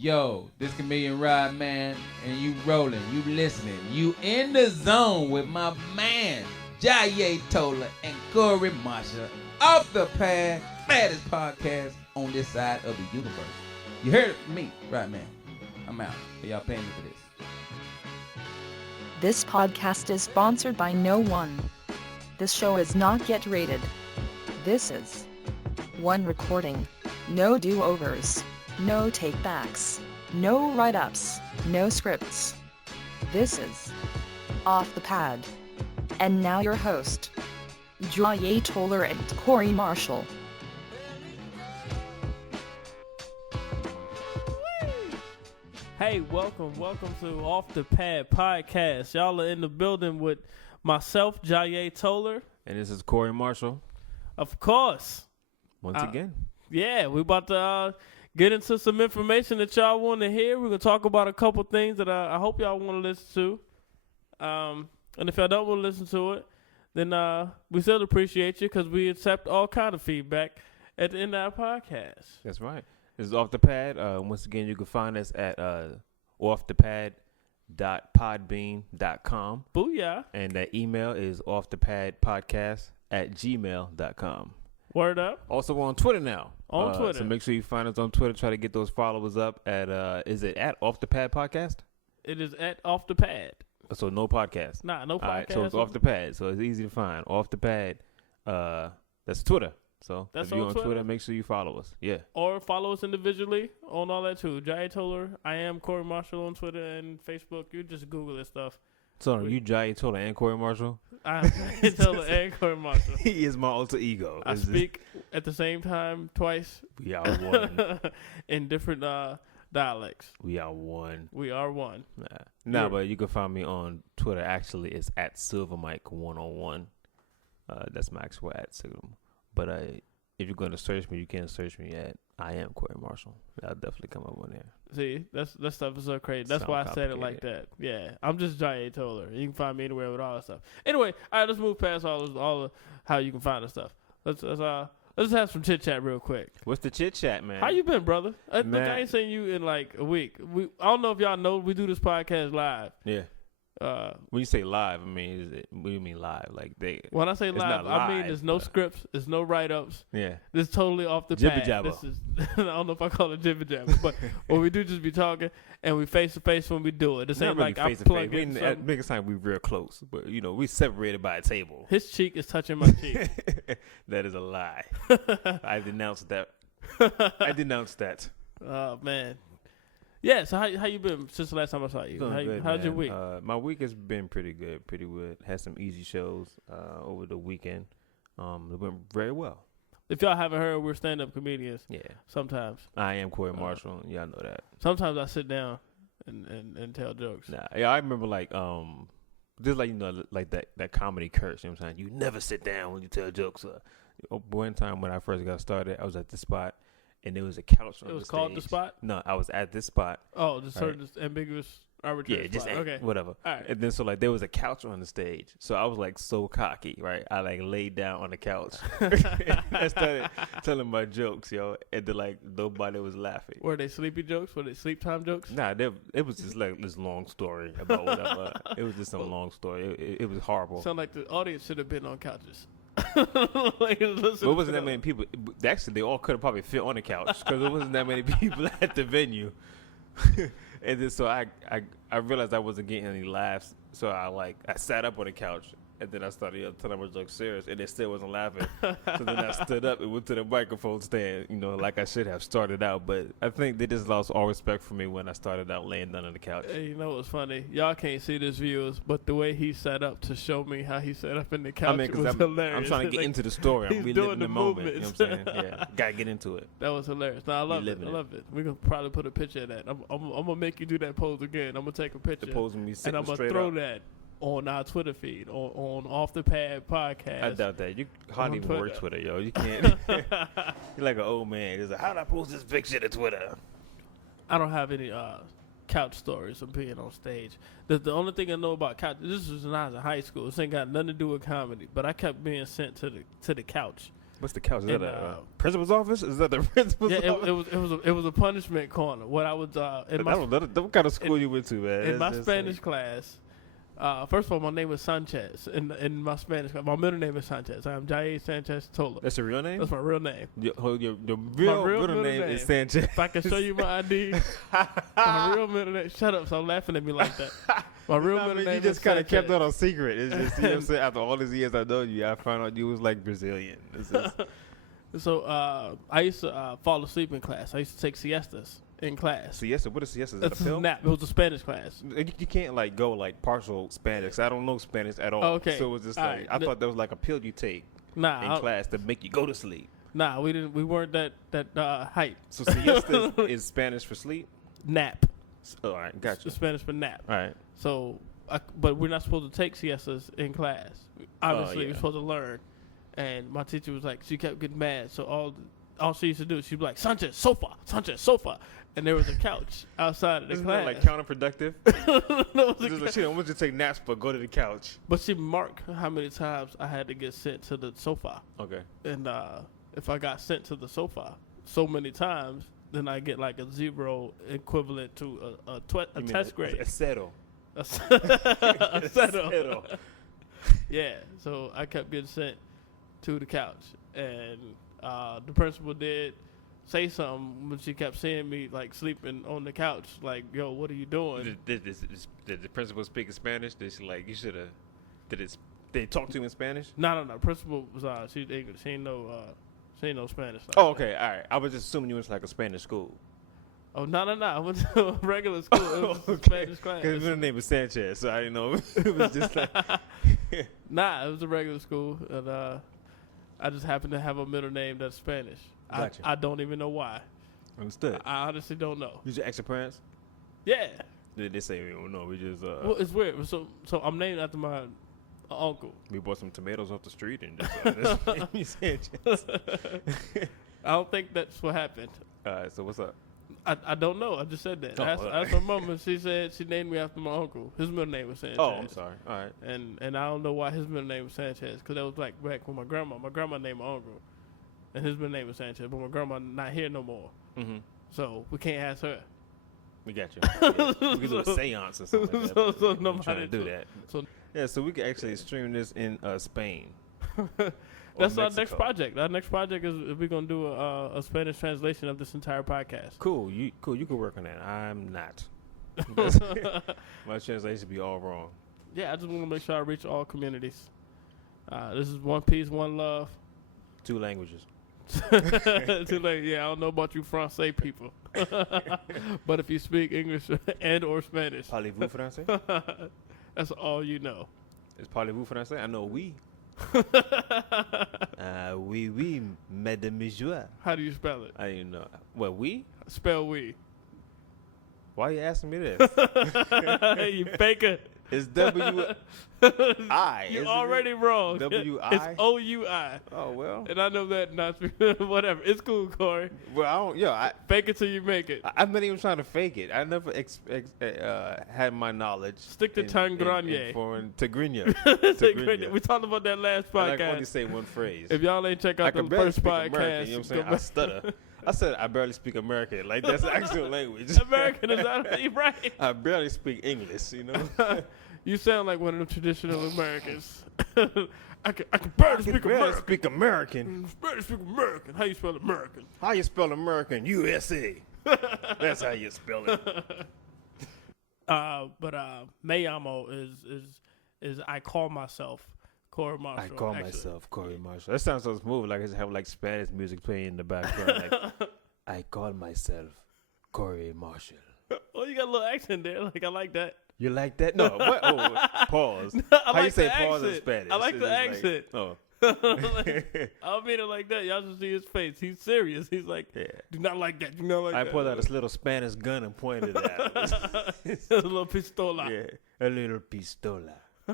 Yo, this Chameleon Rod, man, and you rolling, you listening, you in the zone with my man, Jayé, Toler, and Corey Marshall, off the pad, baddest podcast on this side of the universe. You heard it from me, right, man? I'm out. Y'all paying me for this. This podcast is sponsored by no one. This show is not yet rated. This is one recording. No do-overs. No take-backs. No write-ups. No scripts. This is Off the Pad. And now your host, Jayé, Toler, and Corey Marshall. Hey, welcome to Off the Pad Podcast. Y'all are in the building with myself, Jayé Toler. And this is Corey Marshall. Of course. Once again. Yeah, we about to get into some information that y'all want to hear. We're going to talk about a couple things that I hope y'all want to listen to. And if y'all don't want to listen to it, then we still appreciate you because we accept all kind of feedback at the end of our podcast. That's right. This is Off the Pad. Once again, you can find us at offthepad.podbean.com. Booyah. And that email is offthepadpodcast@gmail.com. Word up. Also, we're on Twitter now. On Twitter. So make sure you find us on Twitter. Try to get those followers up at, is it at Off the Pad Podcast? It is at Off the Pad. So no podcast. Nah, no podcast. All right, so it's Off the Pad. So it's easy to find. Off the Pad. That's Twitter. So that's if you're on on Twitter, make sure you follow us. Yeah. Or follow us individually on all that too. Jayé Toler. I am Corey Marshall on Twitter and Facebook. You just Google this stuff. So you Jayé Toler and Corey Marshall? I'm Jayé Toler and Corey Marshall. He is my alter ego. I speak at the same time twice. We are one. In different dialects. We are one. We are one. Nah, but you can find me on Twitter. Actually, it's at SilverMike101. That's my actual at Sigma. But if you're going to search me, you can search me at I am Corey Marshall. That'll definitely come up on there. See, that stuff is so crazy. That's why I said it like that. Yeah, I'm just Jayé Toler. You can find me anywhere with all that stuff. Anyway, all right, let's move past all of how you can find the stuff. Let's have some chit chat real quick. What's the chit chat, man? How you been, brother? Look, Man. I ain't seen you in like a week. I don't know if y'all know we do this podcast live. Yeah. When you say live, I mean, what do you mean live? Like when I say live, I mean there's no scripts, there's no write-ups. Yeah. This is totally off the Jibber pad. jabber. This is I don't know if I call it jibber jabber, but what we do just be talking and we face to face when we do it. This ain't really like I face plug to in face. something. Make it sound we real close, but we separated by a table. His cheek is touching my cheek. That is a lie. I denounced that. Oh man. Yeah, so how you been since the last time I saw you? How's your week? My week has been pretty good. Had some easy shows over the weekend. It went very well. If y'all haven't heard, we're stand-up comedians. Yeah. Sometimes. I am Corey Marshall. Y'all know that. Sometimes I sit down and tell jokes. Nah, yeah, I remember just like that comedy curse. You know what I'm saying? You never sit down when you tell jokes. One time when I first got started, I was at the spot. And there was a couch on the stage. It was called The Spot? No, I was at this spot. Oh, just heard this ambiguous, arbitrary spot. Yeah, okay. Whatever. All right. And then there was a couch on the stage. So I was so cocky, right? I laid down on the couch. I started telling my jokes, yo. And then nobody was laughing. Were they sleepy jokes? Were they sleep time jokes? Nah, it was just this long story about whatever. It was just some long story. It was horrible. Sound like the audience should have been on couches. It wasn't that many people. Actually, they all could have probably fit on the couch because there wasn't that many people at the venue. And then so I realized I wasn't getting any laughs, so I sat up on the couch. And then I started telling my jokes serious, and they still wasn't laughing. So then I stood up and went to the microphone stand, like I should have started out. But I think they just lost all respect for me when I started out laying down on the couch. Hey, you know what's funny? Y'all can't see this, viewers, but the way he sat up to show me how he sat up in the couch was hilarious. I'm trying to get into the story. I'm reliving the moment. You know what I'm saying? Yeah, gotta get into it. That was hilarious. No, I love it. I love it. We're gonna probably put a picture of that. I'm gonna make you do that pose again. I'm gonna take a picture. The pose with me sitting and I'm gonna straight throw up. that on our Twitter feed, on Off the Pad Podcast. I doubt that. You hardly even work Twitter, yo. You can't. You're like an old man. He's like, how do I post this picture to Twitter? I don't have any couch stories of being on stage. The only thing I know about couch, this was when I was in high school. This ain't got nothing to do with comedy, but I kept being sent to the couch. What's the couch? Is And, that a principal's office? Is that the principal's office? It was a punishment corner. What I was what kind of school you went to, man? in my Spanish class. First of all, my name is Sanchez. In my Spanish class, my middle name is Sanchez. I'm Jayé Sanchez Toler. That's your real name? That's my real name. Your real middle name is Sanchez. If I can show you my ID, my real middle name. Shut up! Stop laughing at me like that. My real middle name. You just kind of kept that on secret. It's just, you know what I'm saying? After all these years I know you, I found out you was like Brazilian. So I used to fall asleep in class. I used to take siestas in class. Siesta? What is siesta? Is that It's a pill? a nap. It was a Spanish class. You can't like go like partial Spanish. I don't know Spanish at all. Okay. So it was just All like right. I thought that was like a pill you take in class to make you go to sleep. Nah, we didn't. We weren't that hype. So siesta is Spanish for sleep. Nap. All right, gotcha. It's Spanish for nap. All right. So, but we're not supposed to take siestas in class. Obviously, yeah. we're supposed to learn. And my teacher was like, she kept getting mad. So all she used to do, she'd be like, Sanchez, sofa. And there was a couch outside of the Isn't class. that like counterproductive? No, it was a Just like, couch. she don't want you to take naps, but go to the couch. But she marked how many times I had to get sent to the sofa. Okay. And if I got sent to the sofa so many times, then I get like a 0 equivalent to a test grade. A cero. A settle. Cero. Yeah, so I kept getting sent to the couch, and the principal did say something when she kept seeing me like sleeping on the couch, like, "Yo, what are you doing?" Did the principal speak in Spanish? Did she like you should have? Did they talk to you in Spanish? No. The principal was she's English. She ain't no Spanish. Like Oh, okay, all right. I was just assuming you went to like a Spanish school. Oh no! I went to a regular school. It was a Okay. Spanish class. Because his name was Sanchez, so I didn't know. It was just like Nah, it was a regular school, and I just happened to have a middle name that's Spanish. Gotcha. I don't even know why. understood. I honestly don't know. Did you ask your parents? Yeah. They say we don't know. We just Well, it's weird. So I'm named after my uncle. we bought some tomatoes off the street and just named me Sanchez. I don't think that's what happened. All right, so what's up? I don't know. I just said that. Oh, I asked my mom, and she said she named me after my uncle. His middle name was Sanchez. Oh, I'm sorry. All right. And I don't know why his middle name was Sanchez, because that was like back when my grandma named my uncle, and his middle name was Sanchez, but my grandma not here no more, Mm-hmm. so we can't ask her. We got you. Yeah. We could do a seance or something like that. So I'm nobody trying to do took- that. so- Yeah, so we could actually stream this in Spain. That's or our next Mexico. project. Our next project is we're gonna do a Spanish translation of this entire podcast. Cool. You could work on that. I'm not. My translation be all wrong. Yeah, I just want to make sure I reach all communities. This is one peace, one love. 2 languages. Too late. Yeah, I don't know about you Francais people, but if you speak English and or Spanish, Parlez-vous français? that's all you know. Is parlez-vous français? I know oui. Oui, madame Joie. How do you spell it? I didn't know. What, oui? Spell we. Why are you asking me this? You faker. It's W-I. You're already wrong. W-I? It's O-U-I. Oh, well. And I know that not whatever. It's cool, Corey. Well, I don't, Fake it till you make it. I'm not even trying to fake it. I never had my knowledge. Stick to Tangranye. Tigrinya. We talked about that last I can podcast. only say one phrase. If y'all ain't check I out can the barely first speak podcast, American, you know what I'm saying? go I stutter. I said I barely speak American. Like, that's the actual language. American is that right? I barely speak English, you know? You sound like one of the traditional Americans. I can barely speak American. speak American. Barely speak American. How you spell American? How you spell American? USA. That's how you spell it. But Me Llamo is I call myself Corey Marshall. I call actually. myself Corey Marshall. That sounds so smooth. Like I just have like Spanish music playing in the background. Like, I call myself Corey Marshall. Oh, you got a little accent there. Like I like that. You like that? No. What? Oh, pause. I How like you say the pause in accent. Spanish? I like It's the just accent. Oh. I don't mean it like that. Y'all should see his face. He's serious. He's like, Yeah. do not like that. Do not like that. I pulled out this little Spanish gun and pointed it at him. a little pistola. Yeah. A little pistola.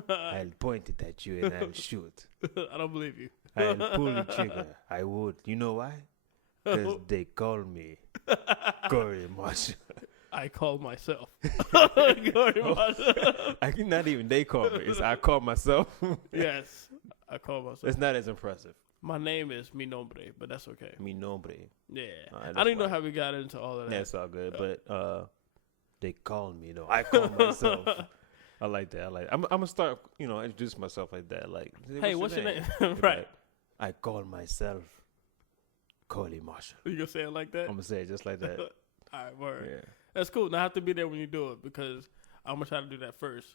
I'll point it at you and I'll shoot. I don't believe you. I'll pull the trigger. I would. You know why? Because they call me Corey Marshall. I call myself. Corey Marshall. Not even they call me. It's I call myself. Yes, I call myself. It's not as impressive. My name is Mi Nombre, but that's okay. Mi Nombre. Yeah. Right, I don't even know how we got into all of that. That's all good, but they call me though. I call myself. I like that. I'm gonna start, introduce myself like that. Like, hey, what's your name? Right. Like, I call myself Corey Marshall. You gonna say it like that? I'm gonna say it just like that. All right, word. Yeah. That's cool. Now I have to be there when you do it because I'm gonna try to do that first,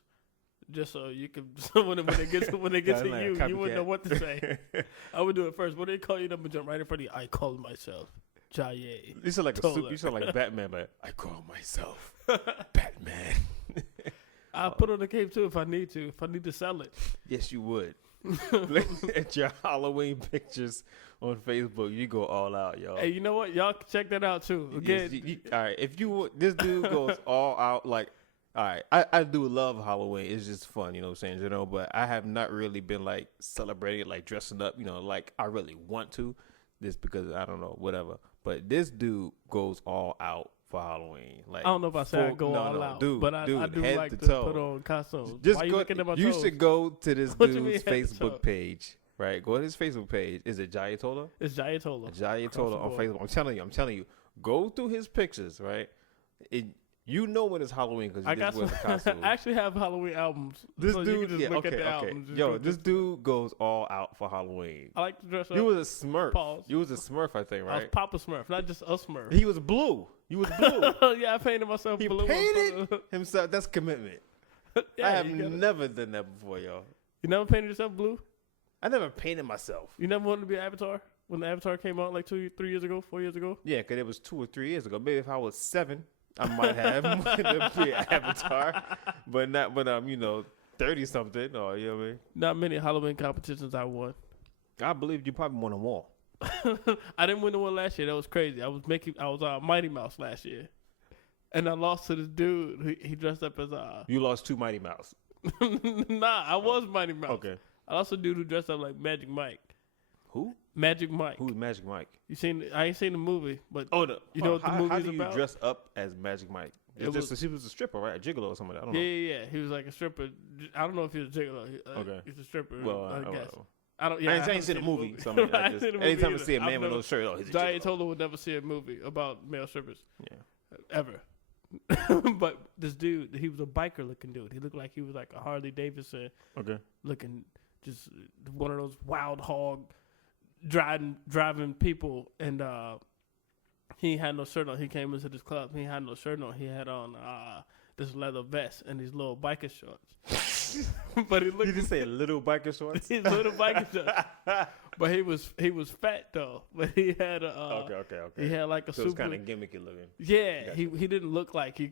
just so you can. when it gets to you, you wouldn't know what to say. I would do it first. When they call you, I'm gonna jump right in front of you. I call myself Jayé. You sound like Toler. You sound like Batman, but I call myself Batman. I'll put on the cape too if I need to. If I need to sell it. Yes, you would. Look at your Halloween pictures on Facebook. You go all out, y'all. Hey, you know what? Y'all can check that out too. Again, yes, all right. If this dude goes all out, like, all right, I do love Halloween. It's just fun, you know what I'm saying, but I have not really been like celebrating it, like dressing up, like I really want to. This because I don't know, whatever. But this dude goes all out for Halloween. Like, I don't know if I say I go all out, dude, but I do like to put on costumes. Just Why you looking at my you toes? should go to this What you mean dude's head to toe? Facebook page, right? Go to his Facebook page. Is it Jayé Toler? It's Jayé Toler. Jayé Across Toler the on board. Facebook. I'm telling you. Go through his pictures, right? You know when it's Halloween because I you got just wear the some. costume. I actually have Halloween albums. This so dude, you can just look at the albums. Just Yo, go this dude goes all out for Halloween. I like to dress up. You was a Smurf. Pause. You was a Smurf, I think, I was right? Papa Smurf, not just a Smurf. He was blue. You was blue. Yeah, I painted myself He blue. painted himself. That's commitment. Yeah, I have you gotta- never done that before, y'all. You never painted yourself blue? I never painted myself. You never wanted to be an Avatar? When the Avatar came out like 4 years ago? Yeah, because it was 2 or 3 years ago. Maybe if I was 7, I might have wanted to be an Avatar. But not when I'm, 30-something. Or, you know what I mean? Not many Halloween competitions I won. I believe you probably won them all. I didn't win the one last year. That was crazy. I was Mighty Mouse last year. And I lost to this dude. He dressed up as You lost 2 Mighty Mouse. Nah, I was Mighty Mouse. Okay. I lost a dude who dressed up like Magic Mike. Who? Magic Mike. Who's Magic Mike? I ain't seen the movie, but Oh, you know what the movie's how do you about? dress up as Magic Mike? He was a stripper, right? A gigolo or something. I don't know. Yeah. He was like a stripper. I don't know if he was a gigolo. Okay. He's a stripper. Well, I guess. know. I don't. I Yeah, ain't seen the movie. So I ain't seen the movie anytime I either. see a man I've with no never- shirt, he's a Jayé gigolo. Toler would never see a movie about male strippers. Yeah. Ever. But this dude, he was a biker looking dude. He looked like he was like a Harley Davidson Okay. looking, just one of those wild hog driving people. And he had no shirt on. He came into this club. He had no shirt on. He had on this leather vest and these little biker shorts. But he looked. You just say little biker shorts? His little biker shorts. But he was fat though. But he had a Okay. he had like a So it's super kind of gimmicky looking. yeah. Gotcha. He didn't look like he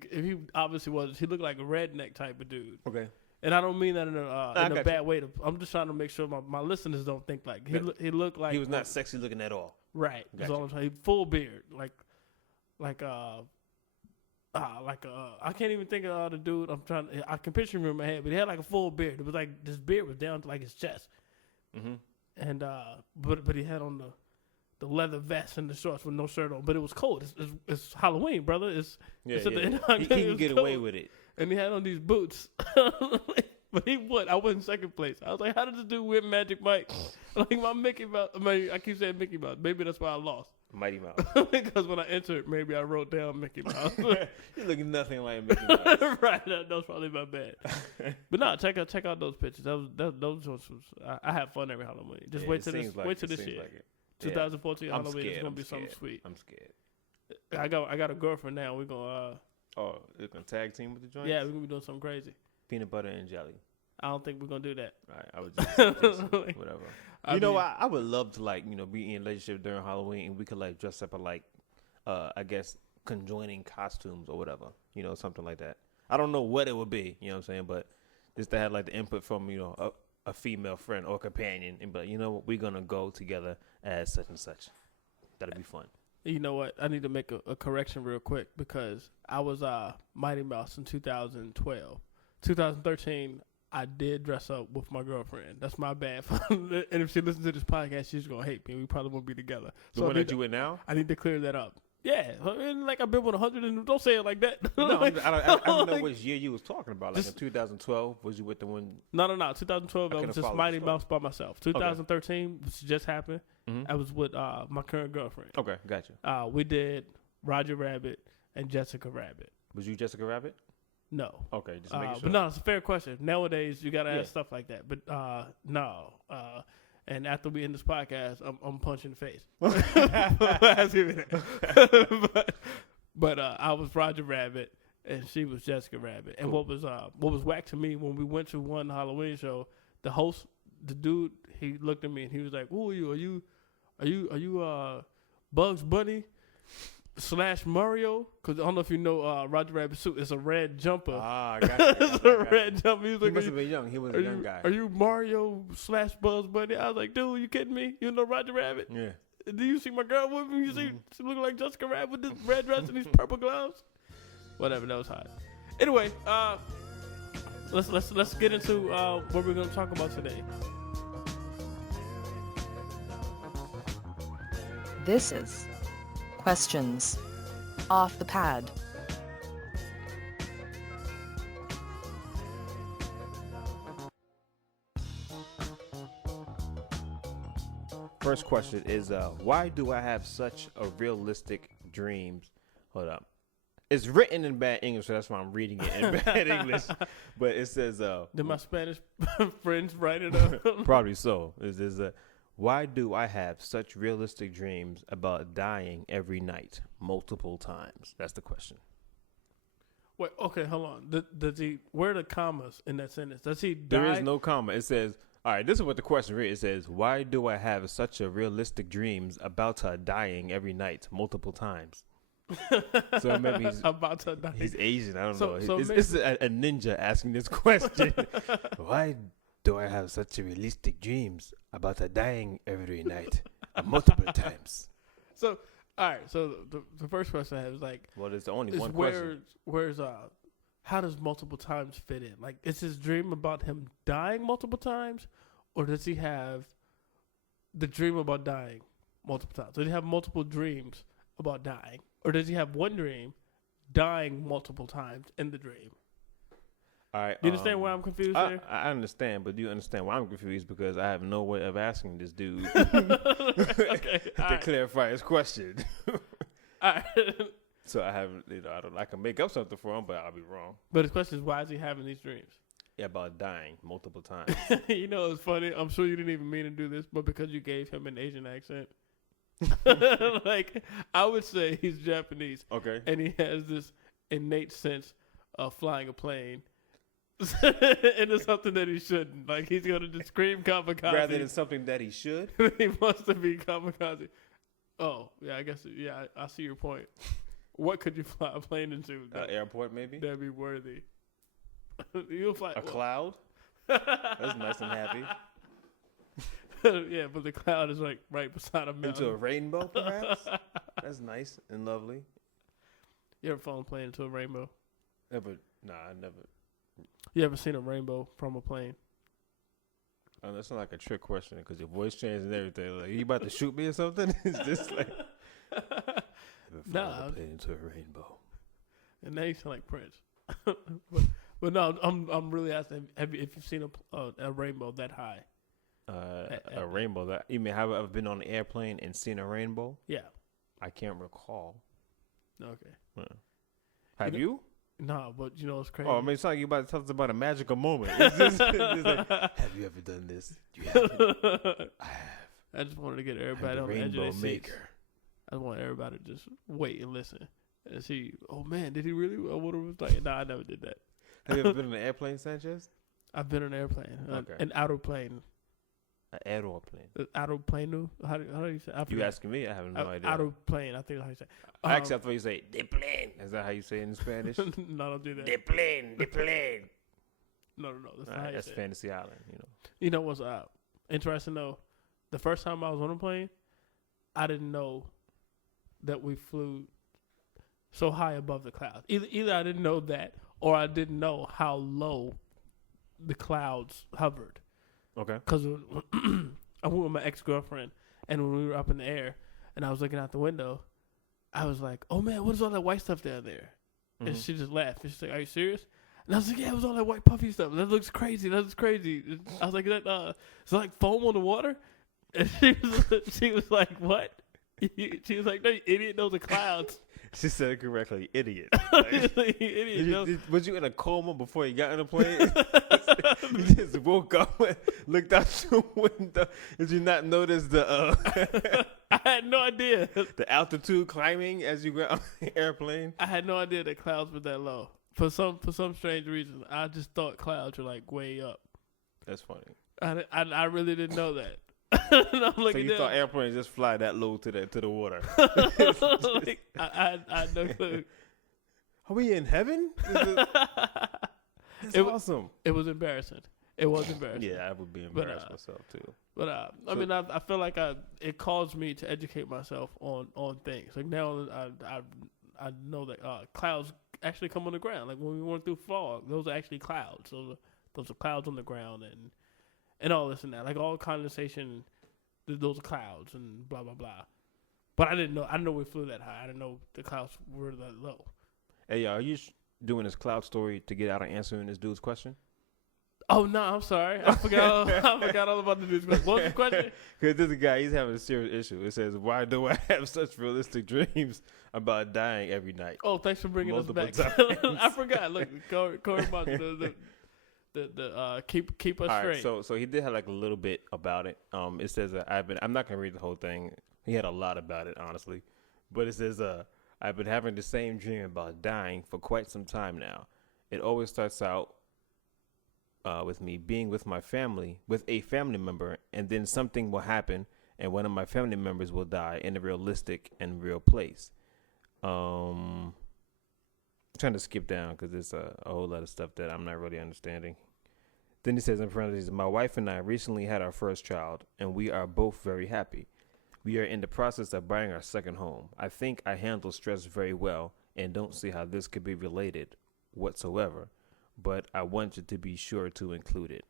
obviously was. He looked like a redneck type of dude. Okay. And I don't mean that in a got bad way. I'm just trying to make sure my listeners don't think like he looked like He was not sexy looking at all. right. That's Gotcha. all I'm saying. Full beard, like I can't even think of the dude. I can picture him in my head, but he had like a full beard. It was like this beard was down to like his chest. Mm-hmm. And but he had on the leather vest and the shorts with no shirt on. But it was cold. It's Halloween, brother. It's at the end of the He day, can it's get cold. away with it. And he had on these boots. But he won. I was in second place. I was like, how did this dude win Magic Mike? Like my Mickey Mouse. I keep saying Mickey Mouse. Maybe that's why I lost. Mighty Mouse. Because when I entered, maybe I wrote down Mickey Mouse. You look nothing like Mickey Mouse. Right. That was probably my bad. But no, check out those pictures. Those was I have fun every Halloween. Just Yeah, wait it till this. seems like wait till it this seems year. like it. Yeah. 2014 I'm Halloween is scared. gonna I'm be scared. something sweet. I'm scared. I got a girlfriend now. We're gonna Oh, you're going to tag team with the joints? yeah, we're gonna be doing something crazy. Peanut butter and jelly. I don't think we're gonna do that. All right, I would just suggest whatever. I You know, mean- I would love to be in a relationship during Halloween and we could dress up in I guess conjoining costumes or whatever, something like that. I don't know what it would be, you know what I'm saying, but just to have the input from a female friend or companion and be like, you know what, we're gonna go together as such and such. That'd be fun. You know what? I need to make a correction real quick because I was Mighty Mouse in 2012. 2013, I did dress up with my girlfriend. That's my bad. And if she listens to this podcast, she's going to hate me. We probably won't be together. The one that you with now? I need to clear that up. Yeah, I mean, like I've been with 100 and don't say it like that. No, I don't know which year you was talking about. Like in 2012, was you with the one? No. 2012, I was just Mighty Mouse by myself. 2013, which just happened, I was with my current girlfriend. Okay, gotcha. We did Roger Rabbit and Jessica Rabbit. Was you Jessica Rabbit? No. Okay, just making sure. But no, it's a fair question. Nowadays, you got to ask stuff like that. But no. And after we end this podcast, I'm punching the face. but I was Roger Rabbit and she was Jessica Rabbit. And what was whack to me when we went to one Halloween show, the host, the dude, he looked at me and he was like, "Who are you? Are you Bugs Bunny / Mario?" Because I don't know if you know Roger Rabbit's suit. It's a red jumper. I got it. It's a red jumper. He He must have been young. He was a young guy. Are you Mario / Bugs Bunny? I was like, dude, you kidding me? You know Roger Rabbit? Yeah. Do you see my girl with me? You see she looking like Jessica Rabbit with this red dress and these purple gloves? Whatever, that was hot. Anyway, let's get into what we're gonna talk about today. This is Questions Off the Pad. First question is, why do I have such a realistic dreams? Hold up. It's written in bad English, so that's why I'm reading it in bad English. But it says, Did my Spanish friends write it up? probably so. It says, why do I have such realistic dreams about dying every night, multiple times? That's the question. Wait, okay, hold on. Does he, where are the commas in that sentence? Does he die? There is no comma. It says, all right, this is what the question reads. It says, why do I have such a realistic dreams about her dying every night, multiple times? So maybe he's about to die. He's Asian. I don't know. So It's a ninja asking this question. Why do I have such a realistic dreams about her dying every night, multiple times? So, all right. So the first question I have is like, well, there's only is one question. Where's how does multiple times fit in? Like, is his dream about him dying multiple times, or does he have the dream about dying multiple times? Does he have multiple dreams about dying, or does he have one dream, dying multiple times in the dream? All right. Do you understand why I'm confused here? I understand, but do you understand why I'm confused? Because I have no way of asking this dude to clarify his question. All right. So I have, I can make up something for him, but I'll be wrong. But the question is, why is he having these dreams? Yeah, about dying multiple times. You know, it's funny. I'm sure you didn't even mean to do this, but because you gave him an Asian accent. Like, I would say he's Japanese. Okay. And he has this innate sense of flying a plane into something that he shouldn't. Like, he's going to just scream kamikaze. Rather than something that he should? He wants to be kamikaze. Oh, yeah, I guess, yeah, I see your point. What could you fly a plane into? Airport, maybe? That'd be worthy. You'll fly a cloud? That's nice and happy. Yeah, but the cloud is like right beside a mountain. Into a rainbow, perhaps? That's nice and lovely. You ever flown a plane into a rainbow? Never. Nah, I never. You ever seen a rainbow from a plane? Oh, that's not like a trick question because your voice changed and everything. Like, you about to shoot me or something? It's just like. Nah. A plane into a rainbow. And now you sound like Prince. but no, I'm really asking if you've seen a rainbow that high. A rainbow that you mean? Have I ever been on an airplane and seen a rainbow? Yeah, I can't recall. Okay. Yeah. Have you? No, but you know it's crazy. Oh, I mean, it's like you about to tell us about a magical moment. It's just like, have you ever done this? You haven't. I have. I just wanted to get everybody on the edge of their seats. I want everybody to just wait and listen and see. Oh man, did he really? What it was like? No, I never did that. Have you ever been on an airplane, Sanchez? I've been on an airplane, Okay. An aeroplane. An aeroplane. Aeroplane? How do you say? You asking me? I have no idea. Aeroplane. I think that's how you say. Actually, I thought you say de plane. Is that how you say it in Spanish? No, don't do that. De plane. No. That's not how you that's say Fantasy Island. You know. You know what's interesting though? The first time I was on a plane, I didn't know that we flew so high above the clouds. Either I didn't know that, or I didn't know how low the clouds hovered. Okay. Because I went with my ex-girlfriend, and when we were up in the air, and I was looking out the window, I was like, "Oh man, what is all that white stuff down there?" And she just laughed. And she's like, "Are you serious?" And I was like, "Yeah, it was all that white puffy stuff. That looks crazy. That looks crazy." I was like, "That it's like foam on the water." And she was like, "What?" She was like, "No, you idiot. Those are clouds." She said it correctly, idiot. Idiot. Was you in a coma before you got on the plane? You just woke up, looked out your window. Did you not notice the? I had no idea. The altitude climbing as you got on the airplane. I had no idea that clouds were that low. For some strange reason, I just thought clouds were like way up. That's funny. I really didn't know that. I'm so you thought airplanes just fly that low to the water? Like, I had no clue. Are we in heaven? It's awesome. It was embarrassing. It was embarrassing. Yeah, I would be embarrassed myself too. But I mean, I feel like it caused me to educate myself on things. Like now, I know that clouds actually come on the ground. Like when we went through fog, those are actually clouds. Those are clouds on the ground and all this and that. Like all condensation, those are clouds and blah blah blah. But I didn't know. I didn't know we flew that high. I didn't know the clouds were that low. Hey, are you doing this cloud story to get out of answering this dude's question? Oh no, I'm sorry. I forgot. I forgot all about the dude's question. What was the question? Because this guy, he's having a serious issue. It says, "Why do I have such realistic dreams about dying every night?" Oh, thanks for bringing us back. I forgot. Look, Corey Martin, the keep us straight. So he did have like a little bit about it. It says I'm not gonna read the whole thing. He had a lot about it, honestly, but it says I've been having the same dream about dying for quite some time now. It always starts out with me being with my family, with a family member, and then something will happen, and one of my family members will die in a realistic and real place. I'm trying to skip down because there's a whole lot of stuff that I'm not really understanding. Then he says in parentheses, my wife and I recently had our first child, and we are both very happy. We are in the process of buying our second home. I think I handle stress very well and don't see how this could be related whatsoever, but I wanted to be sure to include it.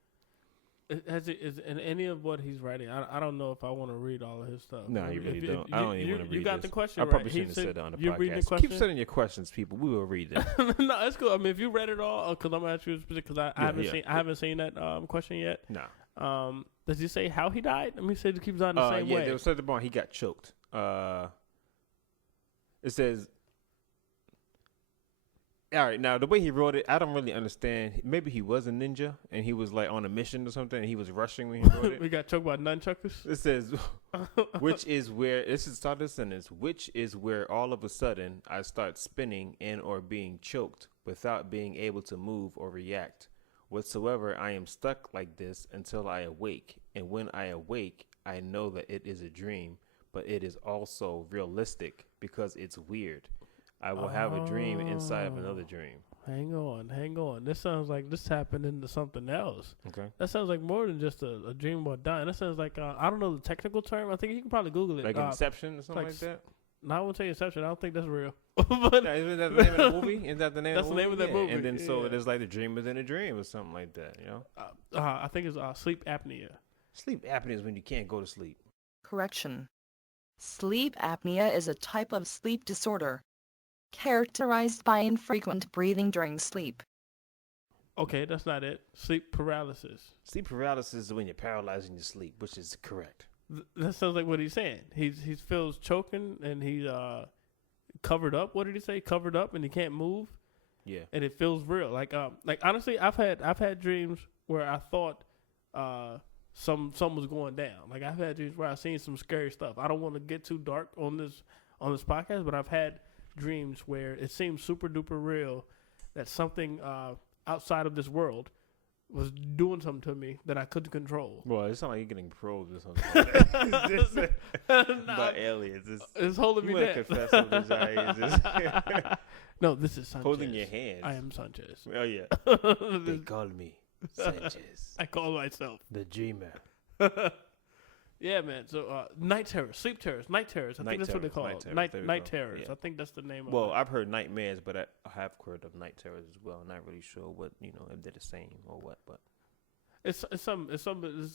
Is in any of what he's writing? I don't know if I want to read all of his stuff. No, you really don't. I don't even want to read You got this. the question I right. probably shouldn't have said it on the podcast. Keep sending your questions, people. We will read them. No, it's cool. I mean, if you read it all, because I'm actually because I haven't seen that question yet. No. Does he say how he died? Let me say it keeps on the same way. Yeah, there was something about he got choked. It says. All right, now the way he wrote it, I don't really understand. Maybe he was a ninja and he was like on a mission or something and he was rushing when he wrote it. We got choked by nunchuckers. It says, which is where, this is start the sentence, which is where all of a sudden I start spinning and or being choked without being able to move or react whatsoever. I am stuck like this until I awake. And when I awake, I know that it is a dream, but it is also realistic because it's weird. I will have a dream inside of another dream. Hang on. This sounds like this happened into something else. Okay. That sounds like more than just a dream about dying. That sounds like, I don't know the technical term. I think you can probably Google it. Like Inception or something like that? No, I won't say Inception. I don't think that's real. But isn't that the name of the movie? Is that the name that's of the name of that movie. And then so it is like the dream within a dream or something like that, you know? I think it's sleep apnea. Sleep apnea is when you can't go to sleep. Correction. Sleep apnea is a type of sleep disorder characterized by infrequent breathing during sleep. Okay, that's not it. Sleep paralysis. Sleep paralysis is when you're paralyzed in your sleep, which is correct. That sounds like what he's saying. He feels choking and he's covered up. What did he say? Covered up and he can't move. Yeah. And it feels real. Like honestly, I've had dreams where I thought something was going down. Like I've had dreams where I've seen some scary stuff. I don't want to get too dark on this podcast, but I've had dreams where it seems super duper real that something outside of this world was doing something to me that I couldn't control. Well, it's not like you're getting probed or something like that. By aliens. It's holding me down. Confess with his eyes. No, this is Sanchez. Holding your hands. I am Sanchez. Oh, yeah. They call me Sanchez. I call myself the dreamer. Yeah, man. So night terrors, sleep terrors, night terrors. I think that's what they call it. Night terrors. Yeah. I think that's the name of it. Well, I've heard nightmares, but I have heard of night terrors as well. Not really sure what, if they're the same or what, but it's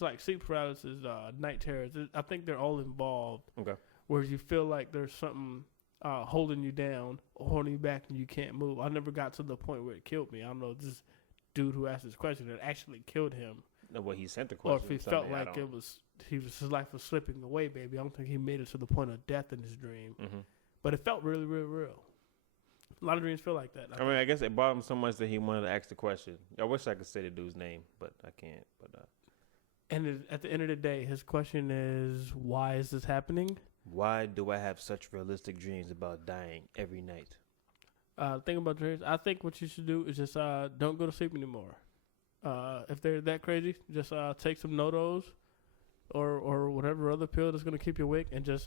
like sleep paralysis, night terrors. I think they're all involved. Okay. Where you feel like there's something holding you down or holding you back and you can't move. I never got to the point where it killed me. I don't know if this dude who asked this question that actually killed him. No, well, he sent the question. Or if he felt like his life was slipping away, baby. I don't think he made it to the point of death in his dream. Mm-hmm. But it felt really, really real. A lot of dreams feel like that. I mean, I guess it bothered him so much that he wanted to ask the question. I wish I could say the dude's name, but I can't. But and at the end of the day, his question is, why is this happening? Why do I have such realistic dreams about dying every night? Think about dreams. I think what you should do is just don't go to sleep anymore. If they're that crazy, just take some NoDoz or whatever other pill that's going to keep you awake, and just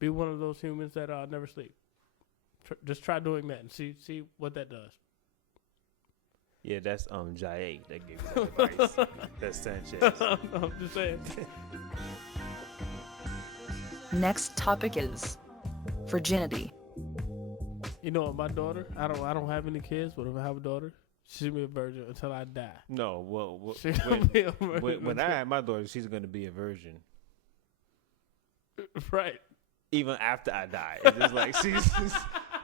be one of those humans that never sleep. Just try doing that and see what that does. Yeah, that's Jayé that gave you that advice. That's Sanchez. I'm just saying. Next topic is virginity. You know, my daughter, I don't have any kids, but if I have a daughter, she'll be a virgin until I die. No, well, when I have my daughter, she's going to be a virgin. Right. Even after I die. It's just like,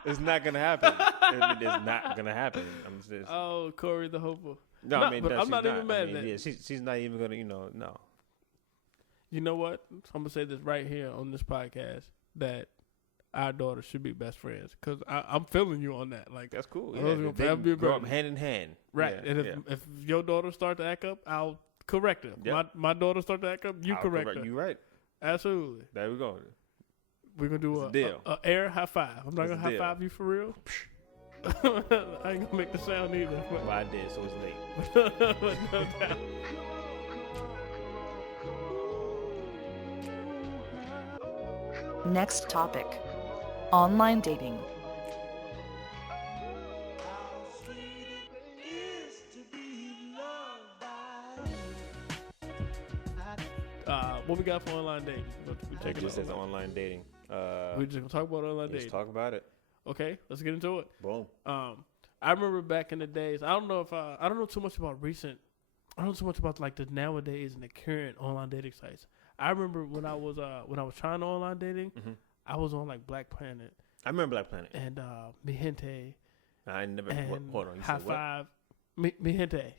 it's not going to happen. It's not going to happen. I'm just... Oh, Corey the hopeful. No, I mean, but I'm not even mad at that. Yeah, she's not even going to, no. You know what? I'm going to say this right here on this podcast, that our daughters should be best friends, because I'm feeling you on that. Like, that's cool. Yeah, they grow up hand in hand. Right. Yeah, and if your daughter start to act up, I'll correct her. Yep. My daughter start to act up, I'll correct her. You right. Absolutely. There we go. We're going to do a air high five. I'm not going to high five you for real. I ain't going to make the sound either. Well, I did, so it's late. No doubt. Next topic, online dating. What we got for online dating? It just says online dating. We're just going to talk about online dating. Let's talk about it. Okay, let's get into it. Boom. I remember back in the days, I don't know too much about I don't know too much about like the nowadays and the current online dating sites. I remember when I was trying online dating, mm-hmm. I was on like Black Planet. I remember Black Planet. And Mi Gente. I never. And hold on. You High said what? Five. Mi Gente.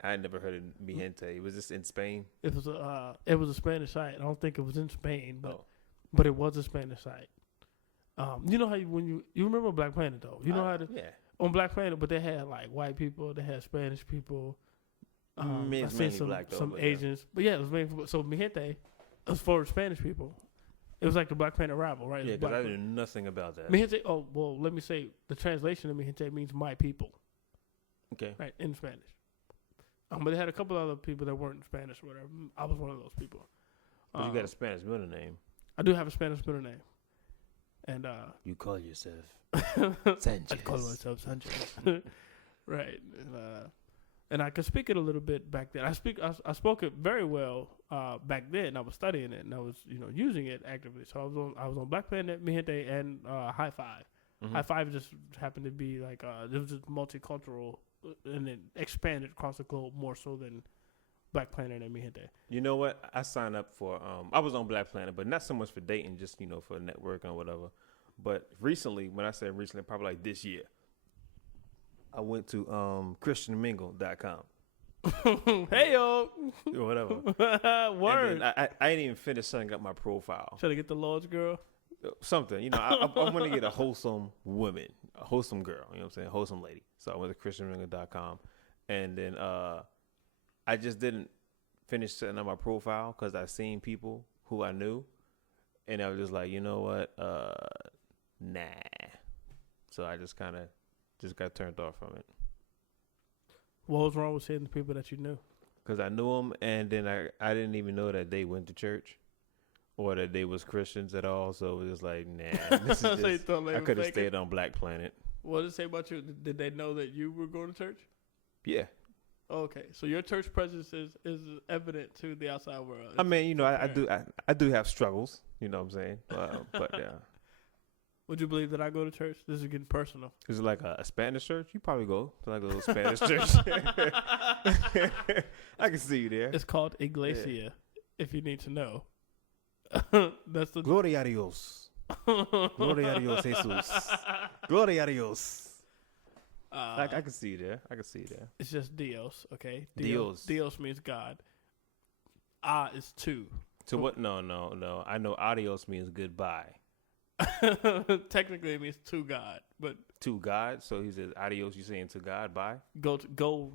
I never heard of Mi Gente. Was this in Spain? It was a Spanish site. I don't think it was in Spain, but it was a Spanish site. You know how you remember Black Planet though? You know how to on Black Planet, but they had like white people, they had Spanish people. I seen some Asians, but yeah, it was mainly so Mi Gente was for Spanish people. It was like the Black Planet rival, right? Yeah, because I knew nothing about that. Mi Gente. Oh well, let me say the translation of Mi Gente means my people. Okay. Right in Spanish. But they had a couple other people that weren't Spanish or whatever. I was one of those people. But you got a Spanish middle name. I do have a Spanish middle name. And you call yourself Sanchez. I call myself Sanchez. Right. And I could speak it a little bit back then. I spoke it very well back then. I was studying it and I was using it actively. So I was on Black Planet, Mi Gente, and High Five. Mm-hmm. High Five just happened to be like it was just multicultural, and it expanded across the globe more so than Black Planet and Mi Gente. You know what? I signed up for. I was on Black Planet, but not so much for dating, just for networking or whatever. But recently, when I say recently, probably like this year, I went to ChristianMingle.com. Hey yo, whatever. Word. I didn't even finish setting up my profile. Try to get the Lord's girl. Something, I want to get a wholesome woman, a wholesome girl. You know what I'm saying? Wholesome lady. So I went to ChristianMingle.com, and then I just didn't finish setting up my profile because I seen people who I knew, and I was just like, you know what, nah. So I just kind of got turned off from it. What was wrong with seeing the people that you knew? Because I knew them, and then I didn't even know that they went to church or that they was Christians at all. So it was just like, nah. This is just, I could have stayed on Black Planet. What did it say about you? Did they know that you were going to church? Yeah. Okay, so your church presence is evident to the outside world. I mean, I do have struggles. You know what I'm saying? But yeah. Would you believe that I go to church? This is getting personal. Is it like a Spanish church? You probably go to like a little Spanish church. I can see you there. It's called Iglesia, if you need to know. That's the Gloria a Dios. Gloria a Dios, Jesus. Gloria a Dios. I can see you there. I can see you there. It's just Dios, okay? Dios. Dios means God. Is two. To what? No. I know adios means goodbye. Technically, it means to God, but To God? So he says adios, you saying to God, bye? go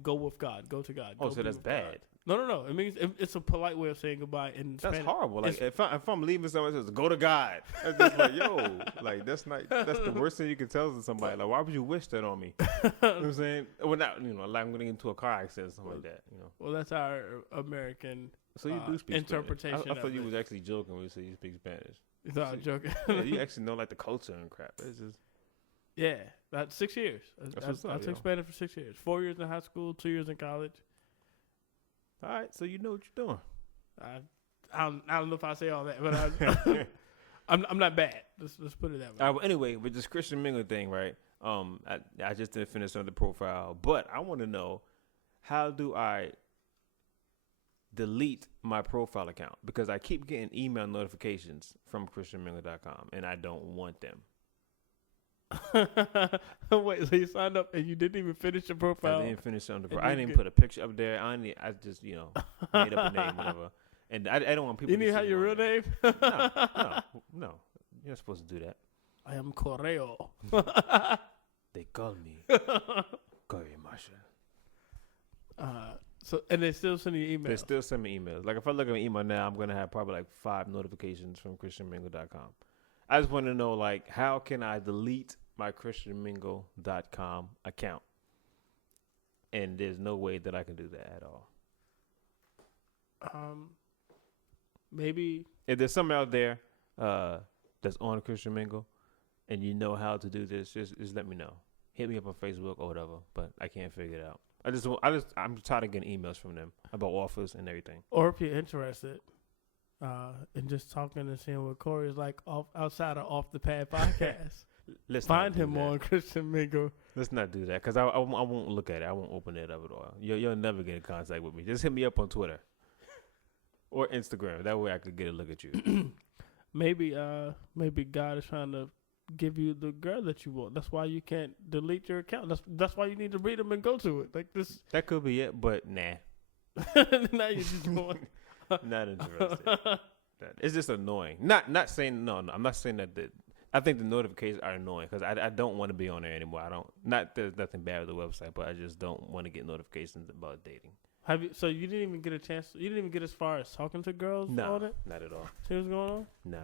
with God. Go to God. Oh, Go so that's with bad. God. No. It means it's a polite way of saying goodbye in That's Spanish. horrible. Like if I'm leaving someone says go to God, that's just like yo, like that's the worst thing you can tell to somebody. Like why would you wish that on me? You know what I'm saying? Well, not like I'm getting into a car accident or something like that. You know. Well, that's our American So you do speak interpretation. Spanish. I thought of you it. was actually joking when you said you speak Spanish. You thought I was joking? Yeah, you actually know like the culture and crap. It's just Yeah, that's 6 years. I took yo. Spanish for 6 years. 4 years in high school, 2 years in college. all right. So you know what you're doing. I don't know if I say all that, but I'm not bad. Let's put it that way. Well, anyway, with this Christian Mingle thing, right? I just didn't finish on the profile, but I want to know how do I delete my profile account because I keep getting email notifications from ChristianMingle.com and I don't want them. Wait, so you signed up and you didn't even finish your profile? I didn't finish on the profile. I didn't even put a picture up there. I just made up a name, whatever. And I don't want people. You to need see have your real name? No. You're not supposed to do that. I am Correo. They call me Corey Marshall. So and they still send you emails. They still send me emails. Like if I look at my email now, I'm gonna have probably like 5 notifications from ChristianMingle.com. I just want to know like how can I delete my ChristianMingle.com account? And there's no way that I can do that at all. Maybe if there's something out there that's on Christian Mingle, and you know how to do this, just let me know. Hit me up on Facebook or whatever. But I can't figure it out. I'm tired of getting emails from them about offers and everything. or if you're interested in just talking and seeing what Corey is like outside of Off the Pad podcast. Let's Find not do him that. on Christian Mingle. Let's not do that because I won't look at it. I won't open it up at all. You'll never get in contact with me. Just hit me up on Twitter or Instagram. That way I could get a look at you. Maybe God is trying to give you the girl that you want. That's why you can't delete your account. That's why you need to read them and go to it. Like this. That could be it, but nah. Now you're just going. Not interested. It's just annoying. Not saying no. I'm not saying that. I think the notifications are annoying because I don't want to be on there anymore. There's nothing bad with the website, but I just don't want to get notifications about dating. So you didn't even get a chance. You didn't even get as far as talking to girls on it. Not at all. See what's going on? Nah,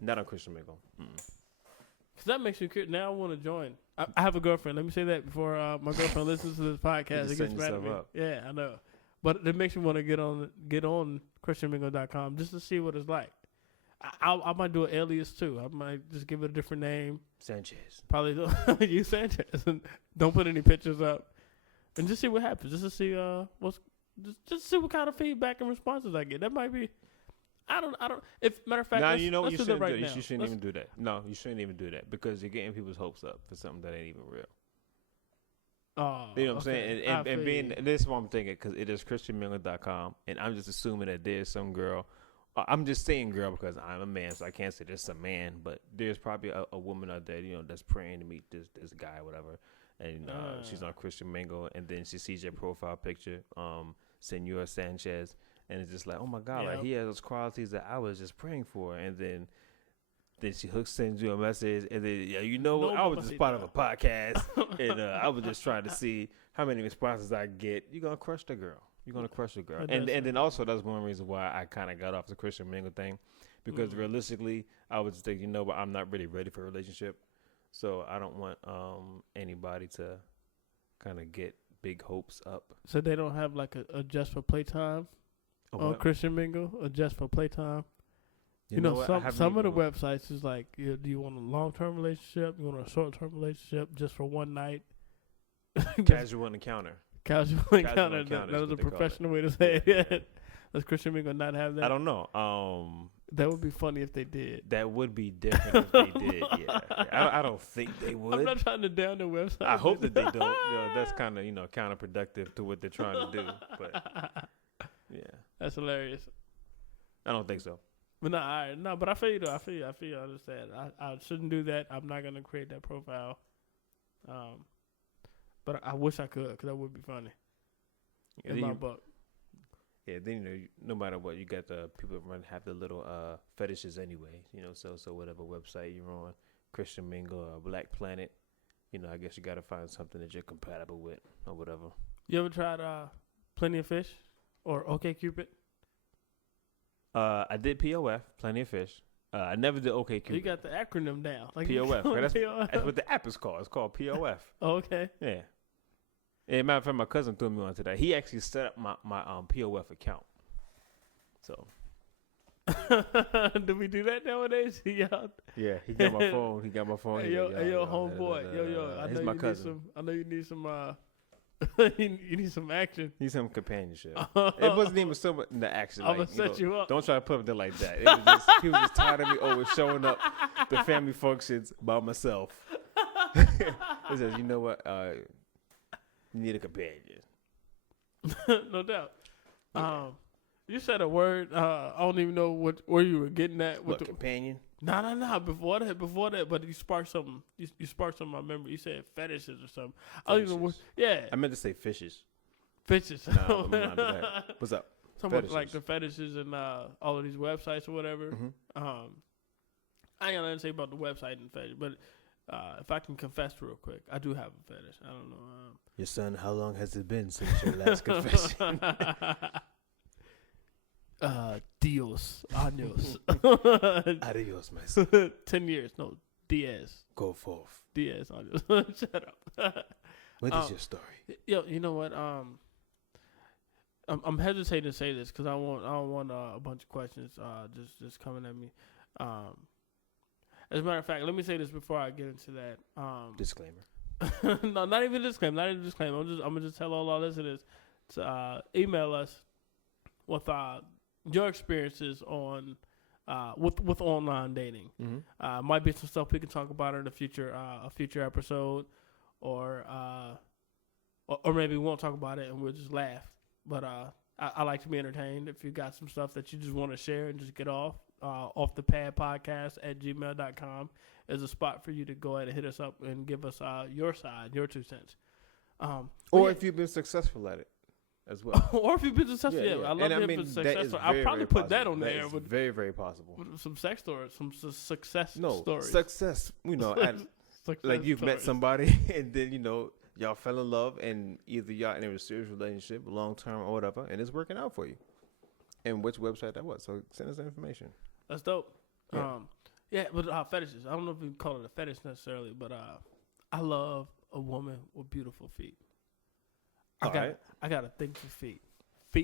not on Christian Mingle. Cause that makes me curious. Now I want to join. I have a girlfriend. Let me say that before my girlfriend listens to this podcast. You It just gets setting mad at me. yourself up. Yeah, I know. But it makes me want to get on ChristianMingle.com just to see what it's like. I might do an alias too. I might just give it a different name. Sanchez. Probably don't use Sanchez and don't put any pictures up, and just see what happens. Just to see just see what kind of feedback and responses I get. That might be. I don't. If matter of fact, Now you know what you shouldn't right do. now. You shouldn't even do that. No, you shouldn't even do that because you're getting people's hopes up for something that ain't even real. Oh, You know what I'm okay. saying? And being this is what I'm thinking because it is ChristianMingle.com, and I'm just assuming that there's some girl. I'm just saying girl because I'm a man, so I can't say there's some man, but there's probably a woman out there, that's praying to meet this guy or whatever, and she's on Christian Mingle, and then she sees your profile picture, Senor Sanchez, and it's just like, oh my God, like he has those qualities that I was just praying for, and then she sends you a message, and then I was just part of a podcast, and I was just trying to see how many responses I get. You're gonna crush the girl. You're gonna crush the girl, and then also that's one reason why I kind of got off the Christian Mingle thing, because realistically, I was just thinking, but I'm not really ready for a relationship, so I don't want anybody to kind of get big hopes up. So they don't have like a just for playtime on Christian Mingle, a just for playtime. Some of the websites is like, do you want a long-term relationship? You want a short-term relationship just for one night? Casual encounter. Casual encounter. That was a professional way to say it. Does Christian Mingle not have that? I don't know. That would be funny if they did. That would be different if they did. Yeah, I don't think they would. I'm not trying to down their website. I hope that they don't. That's kind of counterproductive to what they're trying to do. But yeah, that's hilarious. I don't think so. But no, but I feel you though. I feel you. I understand. I shouldn't do that. I'm not gonna create that profile. But I wish I could, because that would be funny. In my book. Yeah, then no matter what, you got the people have the little fetishes anyway. So whatever website you're on, Christian Mingle or Black Planet, I guess you got to find something that you're compatible with or whatever. You ever tried Plenty of Fish or OkCupid? I did POF, Plenty of Fish. I never did OkCupid. You got the acronym down. Like POF. That's what the app is called. It's called POF. Oh, okay. Yeah. And matter of fact, my cousin threw me onto that. He actually set up my POF account. So. Do we do that nowadays? Yeah, he got my phone. Hey, yo, homeboy. Yo, I know you need some you need some action. Need some companionship. It wasn't even so much in the action. I'm gonna set you up. Don't try to put up there like that. It was just, he was just tired of me always showing up to family functions by myself. He says, you know what? You need a companion. No doubt. You said a word. I don't even know where you were getting at. What, companion? No. Before that, but you sparked something. You sparked something in my memory. You said fetishes or something. I don't even know. Yeah. I meant to say fishes. Fishes. No, what's up? Something like the fetishes and all of these websites or whatever. Mm-hmm. I ain't got nothing to say about the website and fetish, but if I can confess real quick, I do have a fetish. I don't know. Your son, how long has it been since your last confession? Dios. Adios. Adios, my son. 10 years. No, Diaz. Go forth. Diaz. Adios. Shut up. What is your story? Yo, you know what? I'm hesitating to say this because I don't want a bunch of questions just coming at me. As a matter of fact, let me say this before I get into that. Disclaimer. No, not even a disclaimer. I'm gonna just tell all our listeners to email us with your experiences on with online dating. Mm-hmm. Might be some stuff we can talk about in a future episode, or maybe we won't talk about it and we'll just laugh. But I like to be entertained. If you got some stuff that you just want to share and just get off the pad podcast at gmail.com is a spot for you to go ahead and hit us up and give us your side, your 2 cents. Or if you've been successful at it as well. Or if you've been successful. Yeah, I love being successful. I'll probably put that on there. With very, very possible. With some sex stories, some success stories. Success, like you've met somebody and then, y'all fell in love and either y'all in a serious relationship, long-term or whatever, and it's working out for you. And which website that was. So send us that information. That's dope. Yeah, but fetishes. I don't know if we can call it a fetish necessarily, but I love a woman with beautiful feet. I got a thing for feet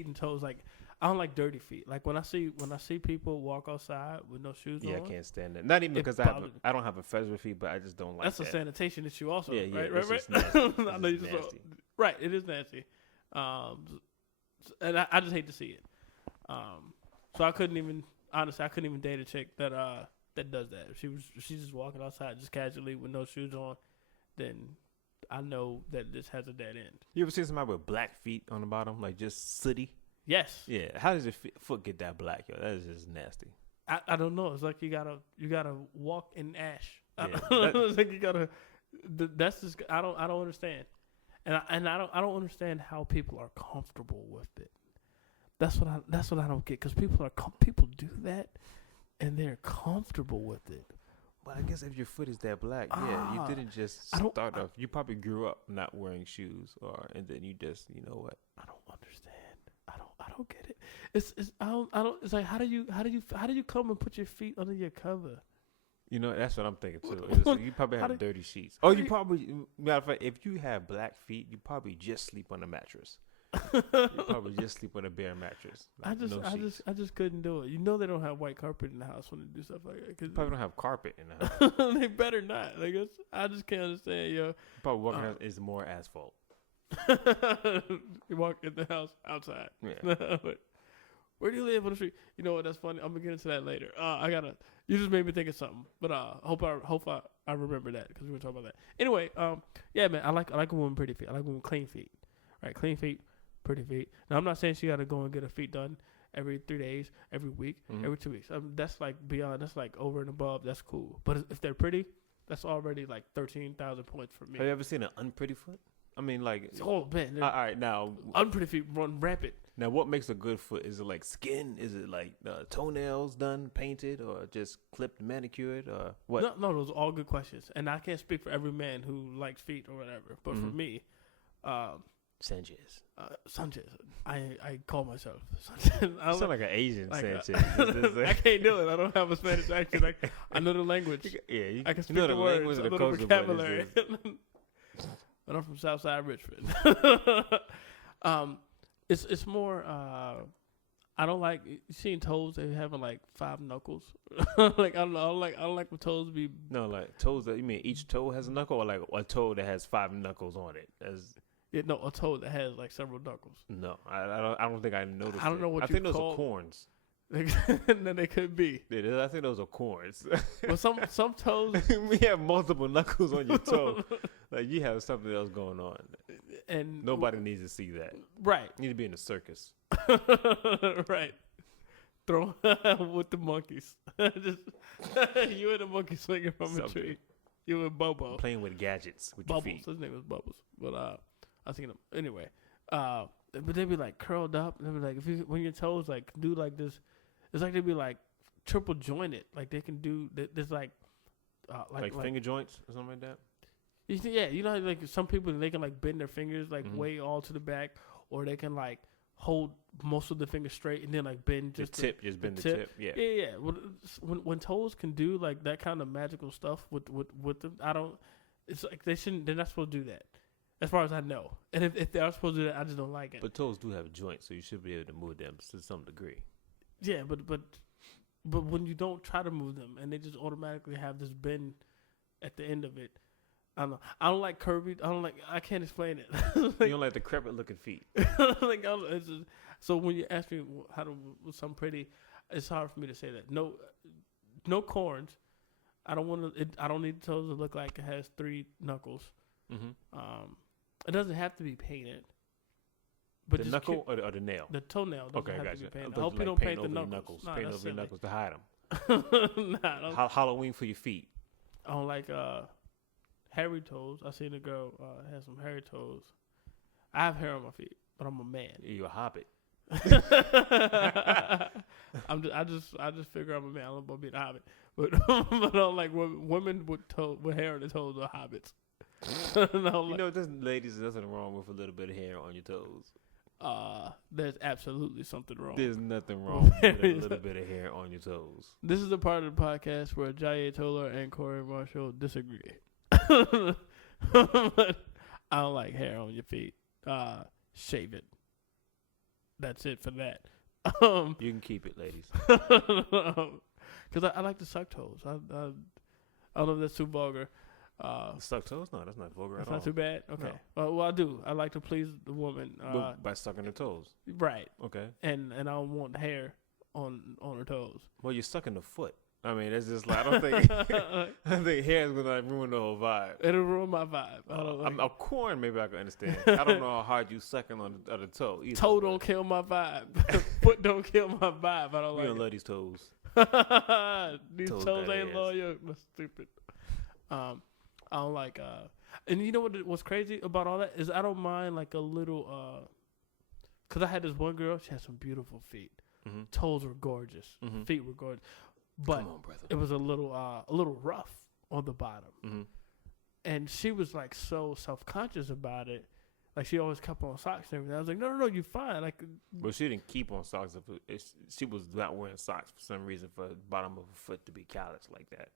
and toes. Like I don't like dirty feet. Like when I see people walk outside with no shoes on. Yeah, I can't stand that. Not even because I don't have a fetish with feet, but I just don't like that's that. a sanitation issue also. Yeah, right. Just nasty. I know you just nasty. Right, it is nasty. And I just hate to see it. So I couldn't even date a chick that does that. If she's just walking outside just casually with no shoes on, then I know that this has a dead end. You ever seen somebody with black feet on the bottom, like just sooty? Yes. Yeah. How does your foot get that black, yo? That is just nasty. I don't know. It's like you gotta walk in ash. Yeah, it's like you gotta. That's just I don't understand, and I don't understand how people are comfortable with it. That's what I don't get, because people do that, and they're comfortable with it. But I guess if your foot is that black, you didn't just start off. You probably grew up not wearing shoes, and then you just, you know what? I don't understand. I don't get it. It's like how do you come and put your feet under your cover? That's what I'm thinking too. You probably have dirty sheets. You probably, matter of fact, if you have black feet, you probably just sleep on a mattress. You probably just sleep on a bare mattress. Like I just couldn't do it. They don't have white carpet in the house when they do stuff like that. Cause probably don't have carpet in the house. They better not. Like I just can't understand, yo. Probably walking out is more asphalt. You walk in the house outside. Yeah. Where do you live on the street? You know what? That's funny. I'm gonna get into that later. You just made me think of something, but hope I remember that, because we were talking about that. Anyway, yeah, man, I like a woman with pretty feet. I like a woman with clean feet. Right, clean feet, pretty feet. Now I'm not saying she got to go and get her feet done every 3 days, every week, every 2 weeks. That's like beyond. That's like over and above. That's cool. But if they're pretty, that's already like 13,000 points for me. Have you ever seen an unpretty foot? I mean, like, oh man, all right, now unpretty feet run rampant. Now, what makes a good foot? Is it like skin? Is it like toenails done, painted, or just clipped, manicured, or what? No, those are all good questions. And I can't speak for every man who likes feet or whatever. But for me, Sanchez. Sanchez. I call myself Sanchez. I sound like an Asian Sanchez. I can't do it. I don't have a Spanish accent. I know the language. Yeah, I can speak know the words. I know the vocabulary. But I'm from Southside Richmond. It's more. I don't like seeing toes. They having like 5 knuckles. Like I don't like my toes be. No, like toes. That you mean each toe has a knuckle, or like a toe that has 5 knuckles on it? No, a toe that has like several knuckles. No, I don't think I noticed. I don't know what I think those are corns. Then they could be. Yeah, I think those are corns. But some toes. We have multiple knuckles on your toe. Like you have something else going on, and nobody needs to see that. Right. You need to be in a circus. Right. Throw with the monkeys. Just you and the monkey swinging from a tree. You and Bobo playing with gadgets with Bubbles. your feet. His name was Bubbles. But I seen him anyway. But they be like curled up, and they be like, when your toes like do like this, it's like they be like triple jointed. Like they can do there's like finger joints or something like that. Yeah, you know how, like some people they can like bend their fingers like way all to the back, or they can like hold most of the fingers straight and then like bend just the tip, just bend the tip. Yeah. Yeah. When toes can do like that kind of magical stuff with them, I don't. It's like they shouldn't. They're not supposed to do that, as far as I know. And if they are supposed to do that, I just don't like it. But toes do have joints, so you should be able to move them to some degree. Yeah, but when you don't try to move them and they just automatically have this bend at the end of it. I don't know. I don't like curvy. I can't explain it. You don't like the decrepit looking feet. So when you ask me how to was some pretty, it's hard for me to say that. No corns. I don't want to. I don't need the toes to look like it has 3 knuckles. Mm-hmm. It doesn't have to be painted. But the knuckle or the nail? The toenail doesn't have to be painted. I hope you you don't paint the knuckles. Paint over your knuckles to hide them. Halloween for your feet. I don't like hairy toes. I seen a girl had some hairy toes. I have hair on my feet, but I'm a man. You're a hobbit. I just figure I'm a man. I don't want to be a hobbit, but I don't like women with hair on their toes are hobbits. There's ladies. There's nothing wrong with a little bit of hair on your toes. There's absolutely something wrong. There's nothing wrong with a little bit of hair on your toes. This is the part of the podcast where Jayé, Toler, and Corey Marshall disagree. But I don't like hair on your feet. Shave it. That's it for that. You can keep it, ladies. Because I like to suck toes. I don't know if that's too vulgar. Suck toes? No, that's not vulgar that's at all. That's not too bad? Okay. No. Well, I do. I like to please the woman. By sucking her toes? Right. Okay. And I don't want hair on her toes. Well, you're sucking the foot. I mean, it's just like, I think hair is going to ruin the whole vibe. It'll ruin my vibe. A corn, maybe I can understand. I don't know how hard you sucking on the toe either. Toe don't kill my vibe. Foot don't kill my vibe. I don't like it. You don't love these toes. These toes ain't loyal. That's stupid. I don't like, and you know what's crazy about all that is I don't mind like a little, because I had this one girl, she had some beautiful feet. Mm-hmm. Toes were gorgeous. Mm-hmm. Feet were gorgeous. But come on, brother. It was a little rough on the bottom. Mm-hmm. And she was like so self-conscious about it. Like she always kept on socks and everything. I was like, no, you're fine. Like, but she didn't keep on socks. She was not wearing socks for some reason for the bottom of her foot to be calloused like that.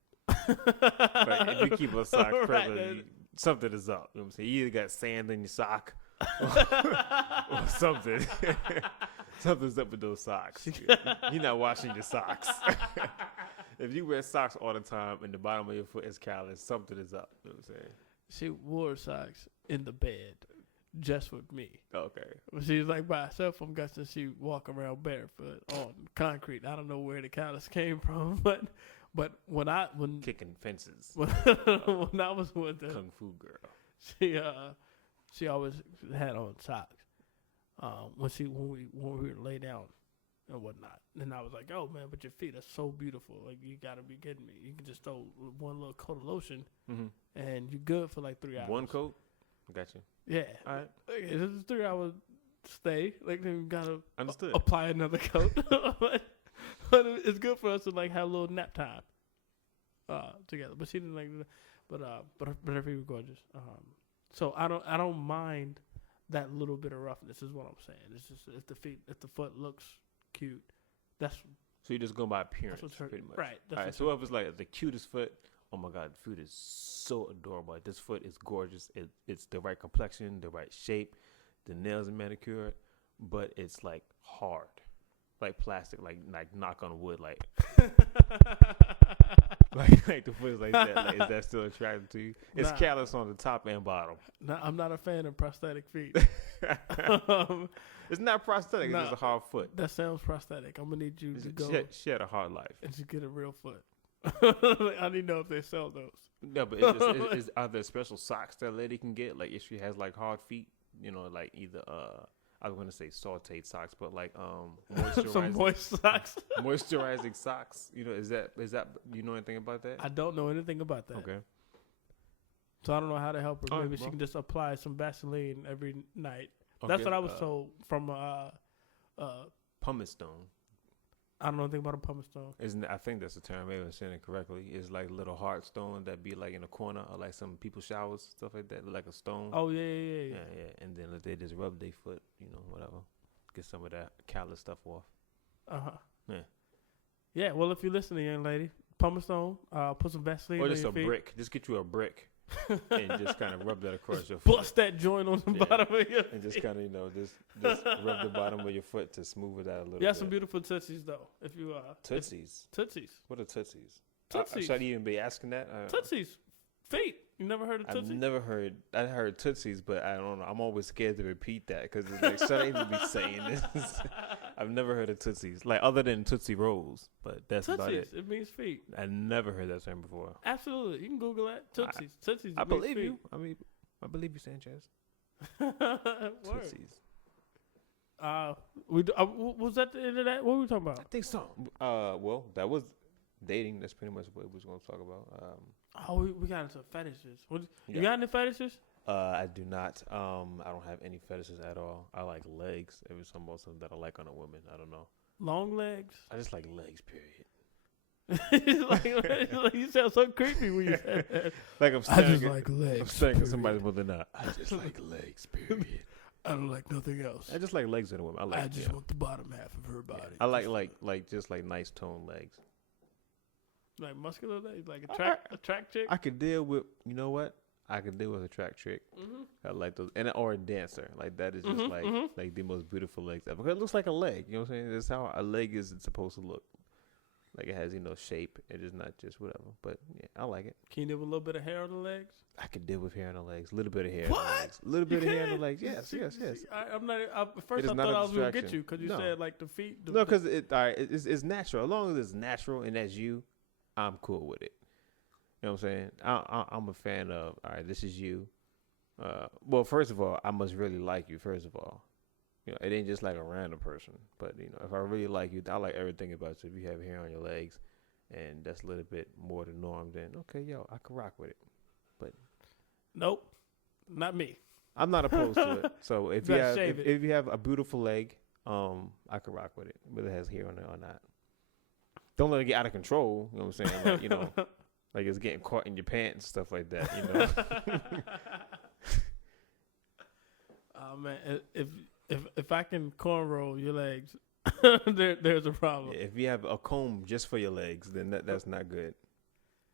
But if you keep on socks properly, something is up. You know what I'm saying? You either got sand in your sock or something. Something's up with those socks. You're not washing your socks. If you wear socks all the time and the bottom of your foot is callous, something is up. You know what I'm saying? She wore socks in the bed just with me. Okay. When she was like by herself, I'm guessing she walk around barefoot on concrete. I don't know where the callus came from, but when kicking fences. When I was with her, Kung Fu girl. She always had on socks. When we would lay down and whatnot. And I was like, oh man, but your feet are so beautiful. Like, you gotta be kidding me. You can just throw one little coat of lotion and you're good for like 3 hours. One coat? Got you. Yeah. All right. Like, it's a 3 hour stay. Like, then you gotta Understood. apply another coat. but it's good for us to like have a little nap time together. But she didn't like that. But her feet were gorgeous. So I don't mind that little bit of roughness is what I'm saying. It's just if the foot looks cute, that's So you just go by appearance, pretty much. Right. All right. So if it's like the cutest foot, oh my God, the foot is so adorable. Like, this foot is gorgeous. It's the right complexion, the right shape. The nails are manicured, but it's like hard, like plastic, like knock on wood, like. like the foot is like that. Like, is that still attractive to you? It's callous on the top and bottom. No, I'm not a fan of prosthetic feet. It's not prosthetic. It's just a hard foot. That sounds prosthetic. I'm gonna need you to go. She had a hard life. And just get a real foot. I need to know if they sell those. No, but it's are there special socks that a lady can get? Like, if she has like hard feet, you know, like either I was gonna say sauteed socks, but like moisturizing some moist socks. Moisturizing socks. You know, is that you know anything about that? I don't know anything about that. Okay. So I don't know how to help her. All Maybe right, she can just apply some Vaseline every night. Okay. That's what I was told from pumice stone. I don't know anything about a pumice stone. I think that's the term. Maybe I'm saying it correctly. It's like little hard stone that be like in a corner, or like some people showers, stuff like that, like a stone. Oh yeah. And then they just rub their foot, you know, whatever, get some of that callous stuff off. Yeah. Well, if you're listening, young lady, pumice stone, put some Vaseline. Or on just your a feet. brick. Just get you a brick. And just kind of rub that across your foot. Bust that joint on the bottom of your feet. And just kind of, you know, just rub the bottom of your foot to smooth it out a little bit. You have some beautiful tootsies, though. If you Tootsies? Tootsies. What are tootsies? Tootsies. Should I even be asking that? Tootsies. Feet. You never heard of tootsies? I've never heard. I heard tootsies, but I don't know. I'm always scared to repeat that because it's like, should I even be saying this? I've never heard of tootsies, like other than Tootsie Rolls, but that's tootsies. about it. It means feet. I never heard that term before. Absolutely. You can Google that. Tootsies. Tootsies. I believe feet. you. I believe you, Sanchez. Tootsies. Was that the end of that? What were we talking about? I think so. Well, that was dating. That's pretty much what we was going to talk about. We got into fetishes. You got any fetishes? I do not. I don't have any fetishes at all. I like legs. Every some most of them that I like on a woman. I don't know. Long legs? I just like legs, period. like you sound so creepy when you said that. Like I'm I just like legs. I'm saying somebody's more than that. I just like legs, period. I don't like nothing else. I just like legs in a woman. I just want the bottom half of her body. I like just like nice toned legs. Like muscular legs, like a track chick. I could deal with. You know what? I could deal with a track chick. Mm-hmm. I like those, or a dancer. Like that is just like the most beautiful legs ever. Because it looks like a leg. You know what I'm saying? That's how a leg is supposed to look. Like it has, shape. It is not just whatever. But yeah, I like it. Can you deal with a little bit of hair on the legs? I could deal with hair on the legs. A little bit of hair. What? On the legs. A little bit of hair on the legs. Yes. I'm not. First, I thought I was gonna get you because you said like the feet. No, because it's natural. As long as it's natural and that's you, I'm cool with it. You know what I'm saying? I'm a fan of. All right, this is you. Well, first of all, I must really like you. First of all, it ain't just like a random person. But if I really like you, I like everything about you. If you have hair on your legs, and that's a little bit more the norm, then okay, I can rock with it. But nope, not me. I'm not opposed to it. So if you have a beautiful leg, I can rock with it, whether it has hair on it or not. Don't let it get out of control. You know what I'm saying? Like, like it's getting caught in your pants, stuff like that. Oh man, if I can cornroll your legs, there's a problem. Yeah, if you have a comb just for your legs, then that's not good.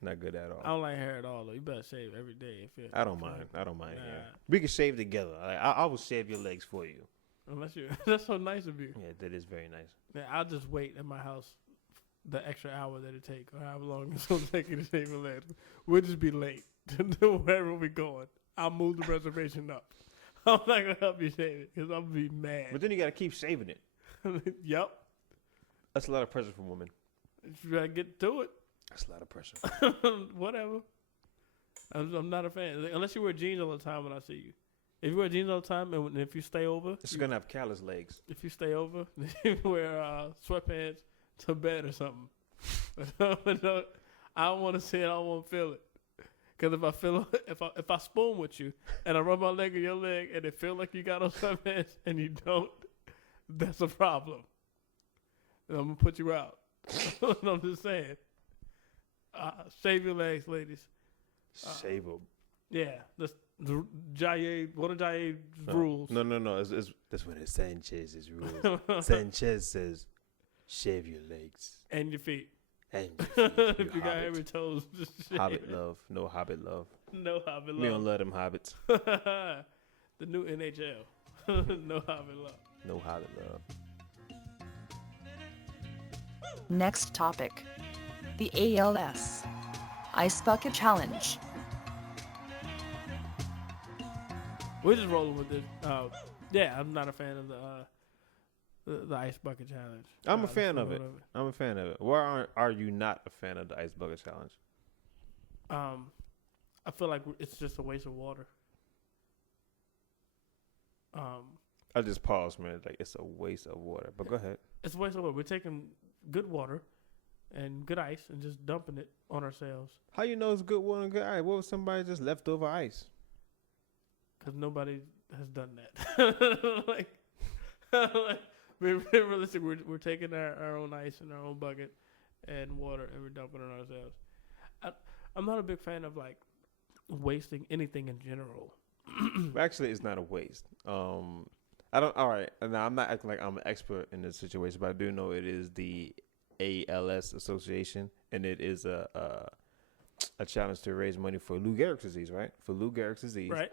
Not good at all. I don't like hair at all though. You better shave every day. I don't mind. Hair. We can shave together. I will shave your legs for you. Unless that's so nice of you. Yeah, that is very nice. Yeah, I'll just wait at my house the extra hour that it take, or however long it's gonna take you to shave your legs. We'll just be late to wherever we're going. I'll move the reservation up. I'm not gonna help you shave it because I'm gonna be mad. But then you gotta keep shaving it. Yep. That's a lot of pressure for women. You gotta get to it. That's a lot of pressure. Whatever. I'm not a fan unless you wear jeans all the time when I see you. If you wear jeans all the time, and if you stay over, It's gonna have callous legs. if you stay over, you wear sweatpants to bed or something. I don't want to see it. I don't want to feel it. Because if I feel, if I spoon with you and I rub my leg on your leg and it feel like you got on sweatpants and you don't, that's a problem. And I'm gonna put you out. I'm just saying. Shave your legs, ladies. Shave them. Yeah, that's Jayé. One of Jayé's rules. No. That's what Sanchez's rules. Sanchez says, shave your legs And your feet. and your feet. If you got hairy toes, just shave. Hobbit love, no Hobbit love. No Hobbit We don't love. love them hobbits. The new NHL. No Hobbit love. No Hobbit love. Next topic. The ALS Ice Bucket Challenge. We're just rolling with it. Yeah, I'm not a fan of the Ice Bucket Challenge. I'm a fan of it. I'm a fan of it. Why are you not a fan of the Ice Bucket Challenge? I feel like it's just a waste of water. I just paused, man. Like, it's a waste of water. But go ahead. It's a waste of water. We're taking good water and good ice and just dumping it on ourselves. How you know it's good water and good ice? What was somebody just leftover ice? Because nobody has done that. like, we're realistic. We're taking our own ice in our own bucket and water, and we're dumping it on ourselves. I'm not a big fan of like wasting anything in general. Actually, it's not a waste. I don't. All right. Now, I'm not acting like I'm an expert in this situation, but I do know it is the ALS Association, and it is a challenge to raise money for Lou Gehrig's disease, right? For Lou Gehrig's disease, Right.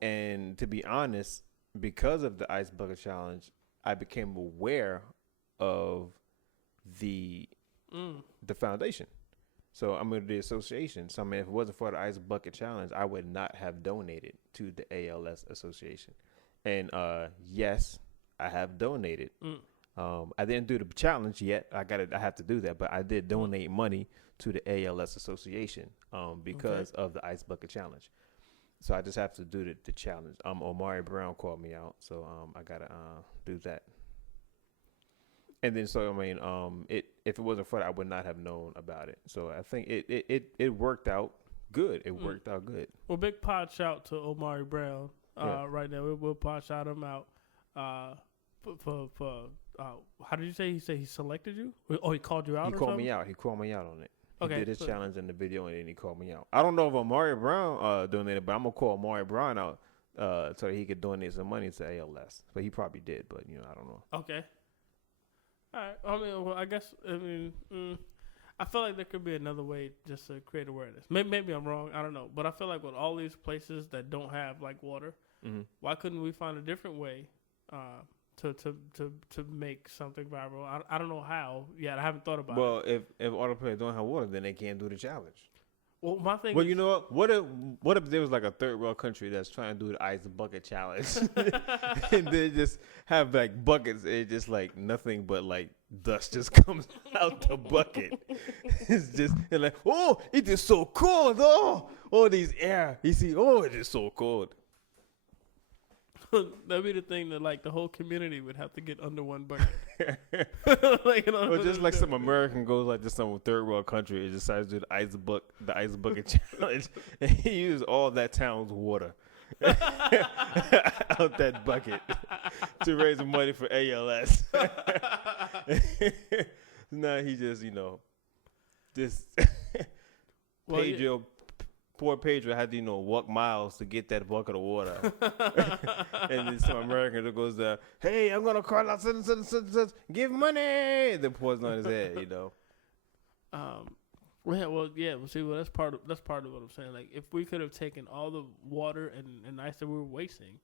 And to be honest, because of the Ice Bucket Challenge, I became aware of the foundation. So I'm in the association. So I mean, if it wasn't for the Ice Bucket Challenge, I would not have donated to the ALS Association. And yes, I have donated. I didn't do the challenge yet. I have to do that, but I did donate money to the ALS Association because of the Ice Bucket Challenge. So I just have to do the challenge. Omari Brown called me out, so I gotta do that. And then, so I mean, if it wasn't for that, I would not have known about it. So I think it worked out good. It worked out good. Well, big pod shout to Omari Brown. Yeah. Right now, we'll pod shout him out. For how did you say he selected you? Oh, he called you out. He or called something? me out. He called me out on it. Okay, He did his so- challenge in the video, and then he called me out. I don't know if Omari Brown donated, but I'm gonna call Omari Brown out so he could donate some money to ALS. But he probably did, but I don't know. Okay. All right. I mean, well, I guess I feel like there could be another way just to create awareness. Maybe I'm wrong. I don't know. But I feel like with all these places that don't have like water, why couldn't we find a different way to make something viral? I don't know how. Yeah, I haven't thought about it. Well, if all the players don't have water, then they can't do the challenge. Well, my thing Well, is, you know what? What if there was like a third world country that's trying to do the Ice Bucket Challenge, and they just have like buckets, and it's just like nothing but like dust just comes out the bucket. It's just and like, oh, it is so cold. Oh, these air. You see, oh, it is so cold. that'd be the thing that like the whole community would have to get under one bucket. Like, Or just like some American goes like to some third world country and decides to do the Ice Bucket Challenge, and he uses all that town's water out that bucket to raise money for ALS. Now he just Well, Pedro, poor Pedro had to walk miles to get that bucket of water. And then some American that goes there, hey, I'm gonna call out such, give money. The pours on his head, Well, see, that's part of what I'm saying. Like, if we could have taken all the water and ice that we were wasting,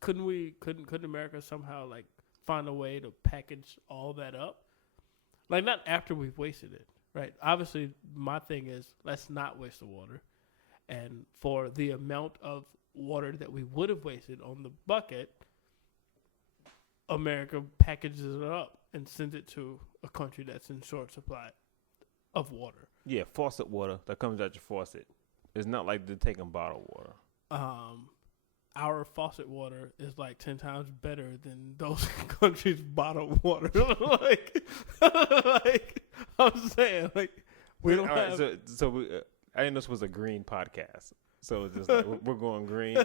couldn't America somehow like find a way to package all that up? Like, not after we've wasted it, right? Obviously, my thing is let's not waste the water, and for the amount of water that we would have wasted on the bucket, America packages it up and sends it to a country that's in short supply of water. Yeah, faucet water that comes out your faucet. It's not like they're taking bottled water. our faucet water is like 10 times better than those countries' bottled water. like I'm saying, like we don't have. I didn't know this was a green podcast, so it's just like we're going green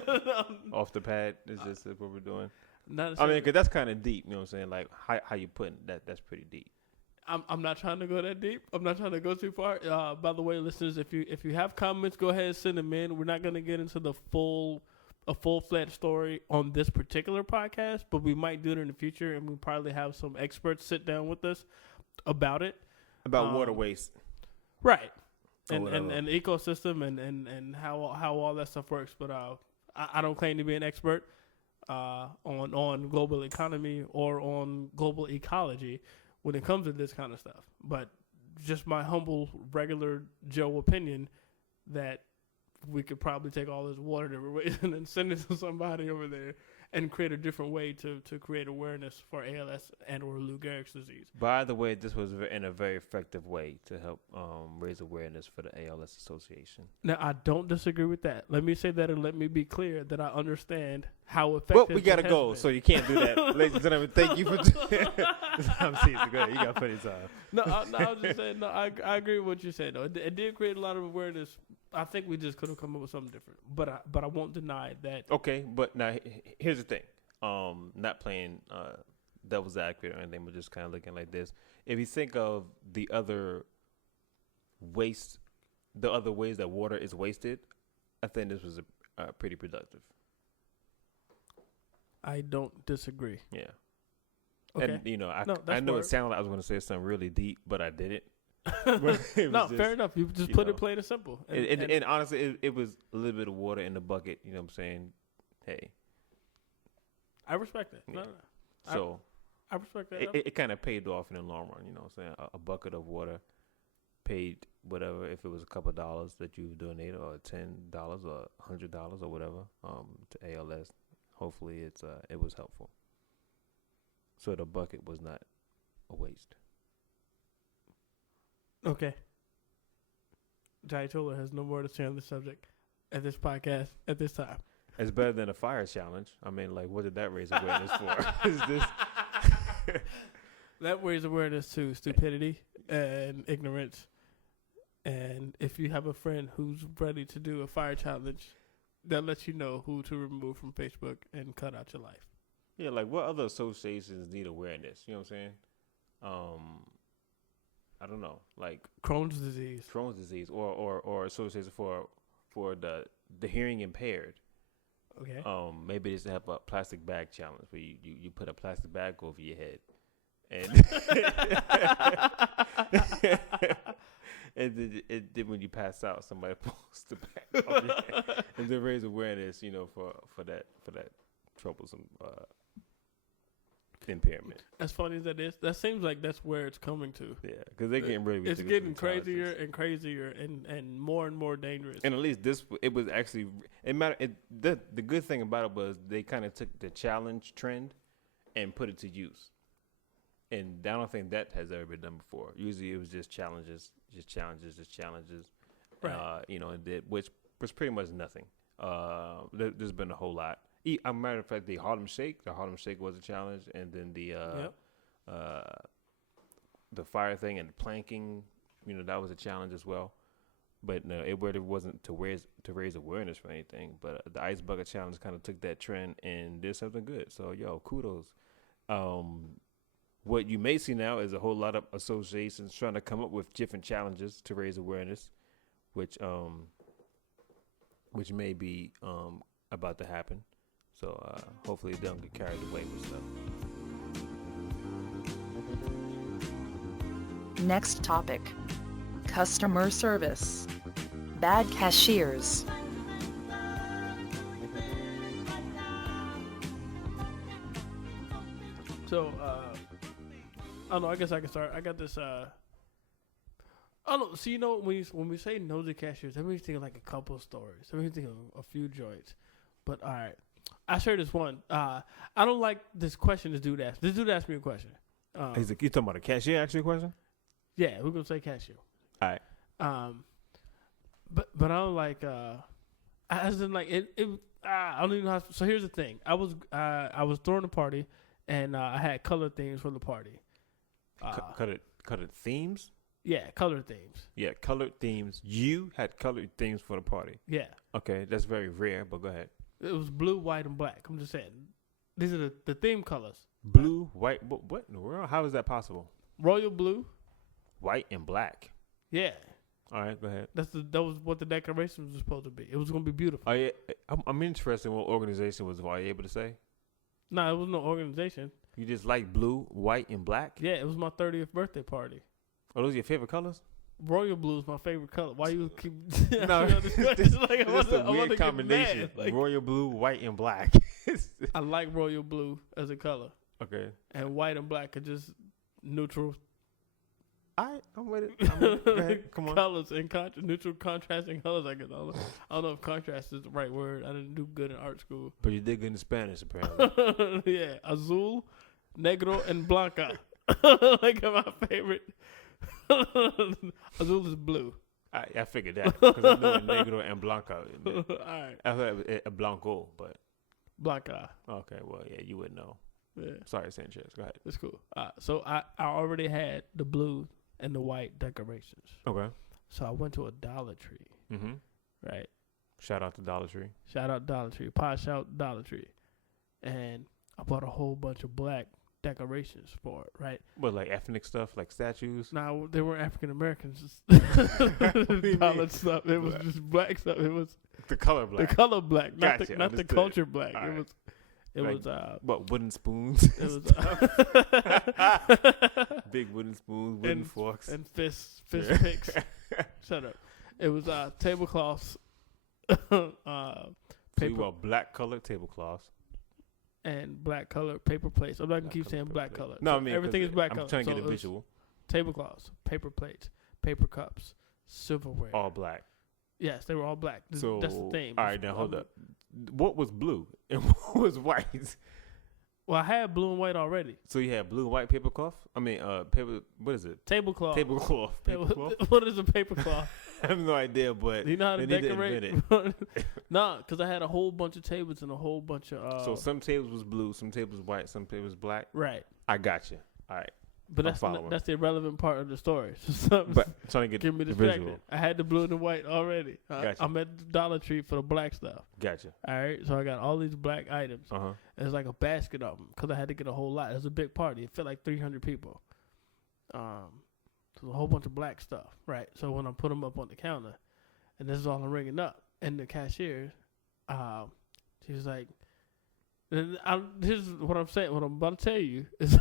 off the pad. It's just what we're doing. I mean, because that's kind of deep. You know what I'm saying? Like how you putting that? That's pretty deep. I'm not trying to go that deep. I'm not trying to go too far. By the way, listeners, if you have comments, go ahead and send them in. We're not going to get into a full-fledged story on this particular podcast, but we might do it in the future, and we probably have some experts sit down with us about it. About water waste. Right. And the ecosystem and how all that stuff works. But I don't claim to be an expert on global economy or on global ecology when it comes to this kind of stuff. But just my humble, regular Joe opinion that we could probably take all this water that we're wasting and send it to somebody over there and create a different way to create awareness for ALS and or Lou Gehrig's disease. By the way, this was in a very effective way to help raise awareness for the ALS Association. Now, I don't disagree with that. Let me say that and let me be clear that I understand how effective. Well, we got to go, so you can't do that. Ladies and gentlemen, thank you for I'm serious. Go ahead. You got plenty of time. I was just saying, I agree with what you said, though. It did create a lot of awareness. I think we just could have come up with something different, but I won't deny that. Okay, but now here's the thing. Not playing devil's advocate or anything, but just kind of looking like this. If you think of the other ways that water is wasted, I think this was pretty productive. I don't disagree. Yeah. Okay. And I know it sounded like I was going to say something really deep, but I didn't. Fair enough. You just put it plain and simple. And honestly, it was a little bit of water in the bucket. You know what I'm saying? Hey, I respect that. Yeah. No. So I respect that. It kind of paid off in the long run. You know what I'm saying? A bucket of water paid whatever, if it was a couple of dollars that you donated, or $10 or $100 or whatever, to ALS. Hopefully it was helpful. So the bucket was not a waste. Okay. Jayé Toler has no more to say on the subject at this podcast at this time. It's better than a fire challenge. I mean, like, what did that raise awareness for? Is this? That raised awareness to stupidity and ignorance. And if you have a friend who's ready to do a fire challenge, that lets you know who to remove from Facebook and cut out your life. Yeah, like what other associations need awareness? You know what I'm saying? I don't know, like Crohn's disease, or associations for the hearing impaired. Okay. Maybe just have a plastic bag challenge where you put a plastic bag over your head, and then when you pass out, somebody pulls the bag off your head, and then raise awareness, for that troublesome impairment. As funny as that is, that seems like that's where it's coming to. Yeah, because they're getting really. It's getting crazier and crazier and more dangerous. And at least it was actually the good thing about it was they kind of took the challenge trend and put it to use. And I don't think that has ever been done before. Usually it was just challenges. Right. Which was pretty much nothing. There's been a whole lot. As a matter of fact, the Harlem Shake was a challenge, and then the fire thing and the planking, that was a challenge as well. But no, it wasn't to raise awareness for anything. But the ice bucket challenge kind of took that trend and did something good. So kudos. What you may see now is a whole lot of associations trying to come up with different challenges to raise awareness, which may be about to happen. So hopefully they don't get carried away with stuff. Next topic. Customer service. Bad cashiers. So, I don't know. I guess I can start. I got this. I don't know. See, when we say nosy cashiers, that makes me think of like a couple of stories. That makes me think of a few joints. But all right, I shared this one. I don't like this question. This dude asked me a question. You talking about a cashier asking a question? Yeah, we're gonna say cashier. All right. But I don't like. As in, like it I don't even know how. So here's the thing. I was throwing a party, and I had color themes for the party. Colored themes? Yeah, color themes. Yeah, colored themes. You had colored themes for the party. Yeah. Okay, that's very rare, but go ahead. It was blue, white, and black. I'm just saying. These are the theme colors. Blue, white, what in the world? How is that possible? Royal blue. White and black. Yeah. All right, go ahead. That was what the decoration was supposed to be. It was going to be beautiful. Oh, yeah. I'm interested in what organization was. Are you able to say? No, it was no organization. You just like blue, white, and black? Yeah, it was my 30th birthday party. Are those your favorite colors? Royal blue is my favorite color. Why you keep? No, it's like it's a weird combination. Like, royal blue, white, and black. I like royal blue as a color. Okay. And white and black are just neutral. I'm with it. Go ahead. Come on. Colors and neutral contrasting colors. I guess I don't know if contrast is the right word. I didn't do good in art school. But you did good in Spanish, apparently. Yeah, azul, negro, and blanca. Like my favorite. Azul is blue. I figured that because I know negro and blanca. All right. I thought it was blanco, but blanca. Okay, well, yeah, you wouldn't know. Yeah. Sorry, Sanchez. Go ahead. It's cool. So I already had the blue and the white decorations. Okay. So I went to a Dollar Tree. Mm-hmm. Right. Shout out to Dollar Tree. Shout out Dollar Tree. Pie shout Dollar Tree. And I bought a whole bunch of black decorations for it, right? What, like ethnic stuff, like statues? No, they weren't African Americans. Dollar stuff. It was just black stuff. It was the color black. The color black, not Gotcha, not the culture black. All it right. was. It like, was what, wooden spoons? It was big wooden spoons, wooden forks, and fist picks. Shut up. It was tablecloths. So Paper you want black colored tablecloths and black colored paper plates. I'm not gonna keep saying black color. No, So I mean everything is black color. I'm trying to So get a visual. Tablecloths, paper plates, paper cups, silverware. All black. Yes, they were all black. So that's the theme. All right, now hold up. What was blue and what was white? Well, I had blue and white already. So you had blue and white paper cloth? I mean, paper. What is it? Tablecloth. Tablecloth. Papercloth? What is a paper cloth? I have no idea, but Do you know how to they need decorate? invent it. Nah, because I had a whole bunch of tables and a whole bunch of. So some tables was blue, some tables was white, some tables black. Right. I got you. All right. But that's the irrelevant part of the story. So but trying to get me the distracted. visual. I had the blue and the white already. Gotcha. I'm at the Dollar Tree for the black stuff. Gotcha. All right, so I got all these black items. Uh-huh. There's like a basket of them because I had to get a whole lot. It was a big party. It felt like 300 people. So a whole bunch of black stuff, right? So when I put them up on the counter, and this is all I'm ringing up, and the cashier, she was like, "Here's what I'm saying. What I'm about to tell you is."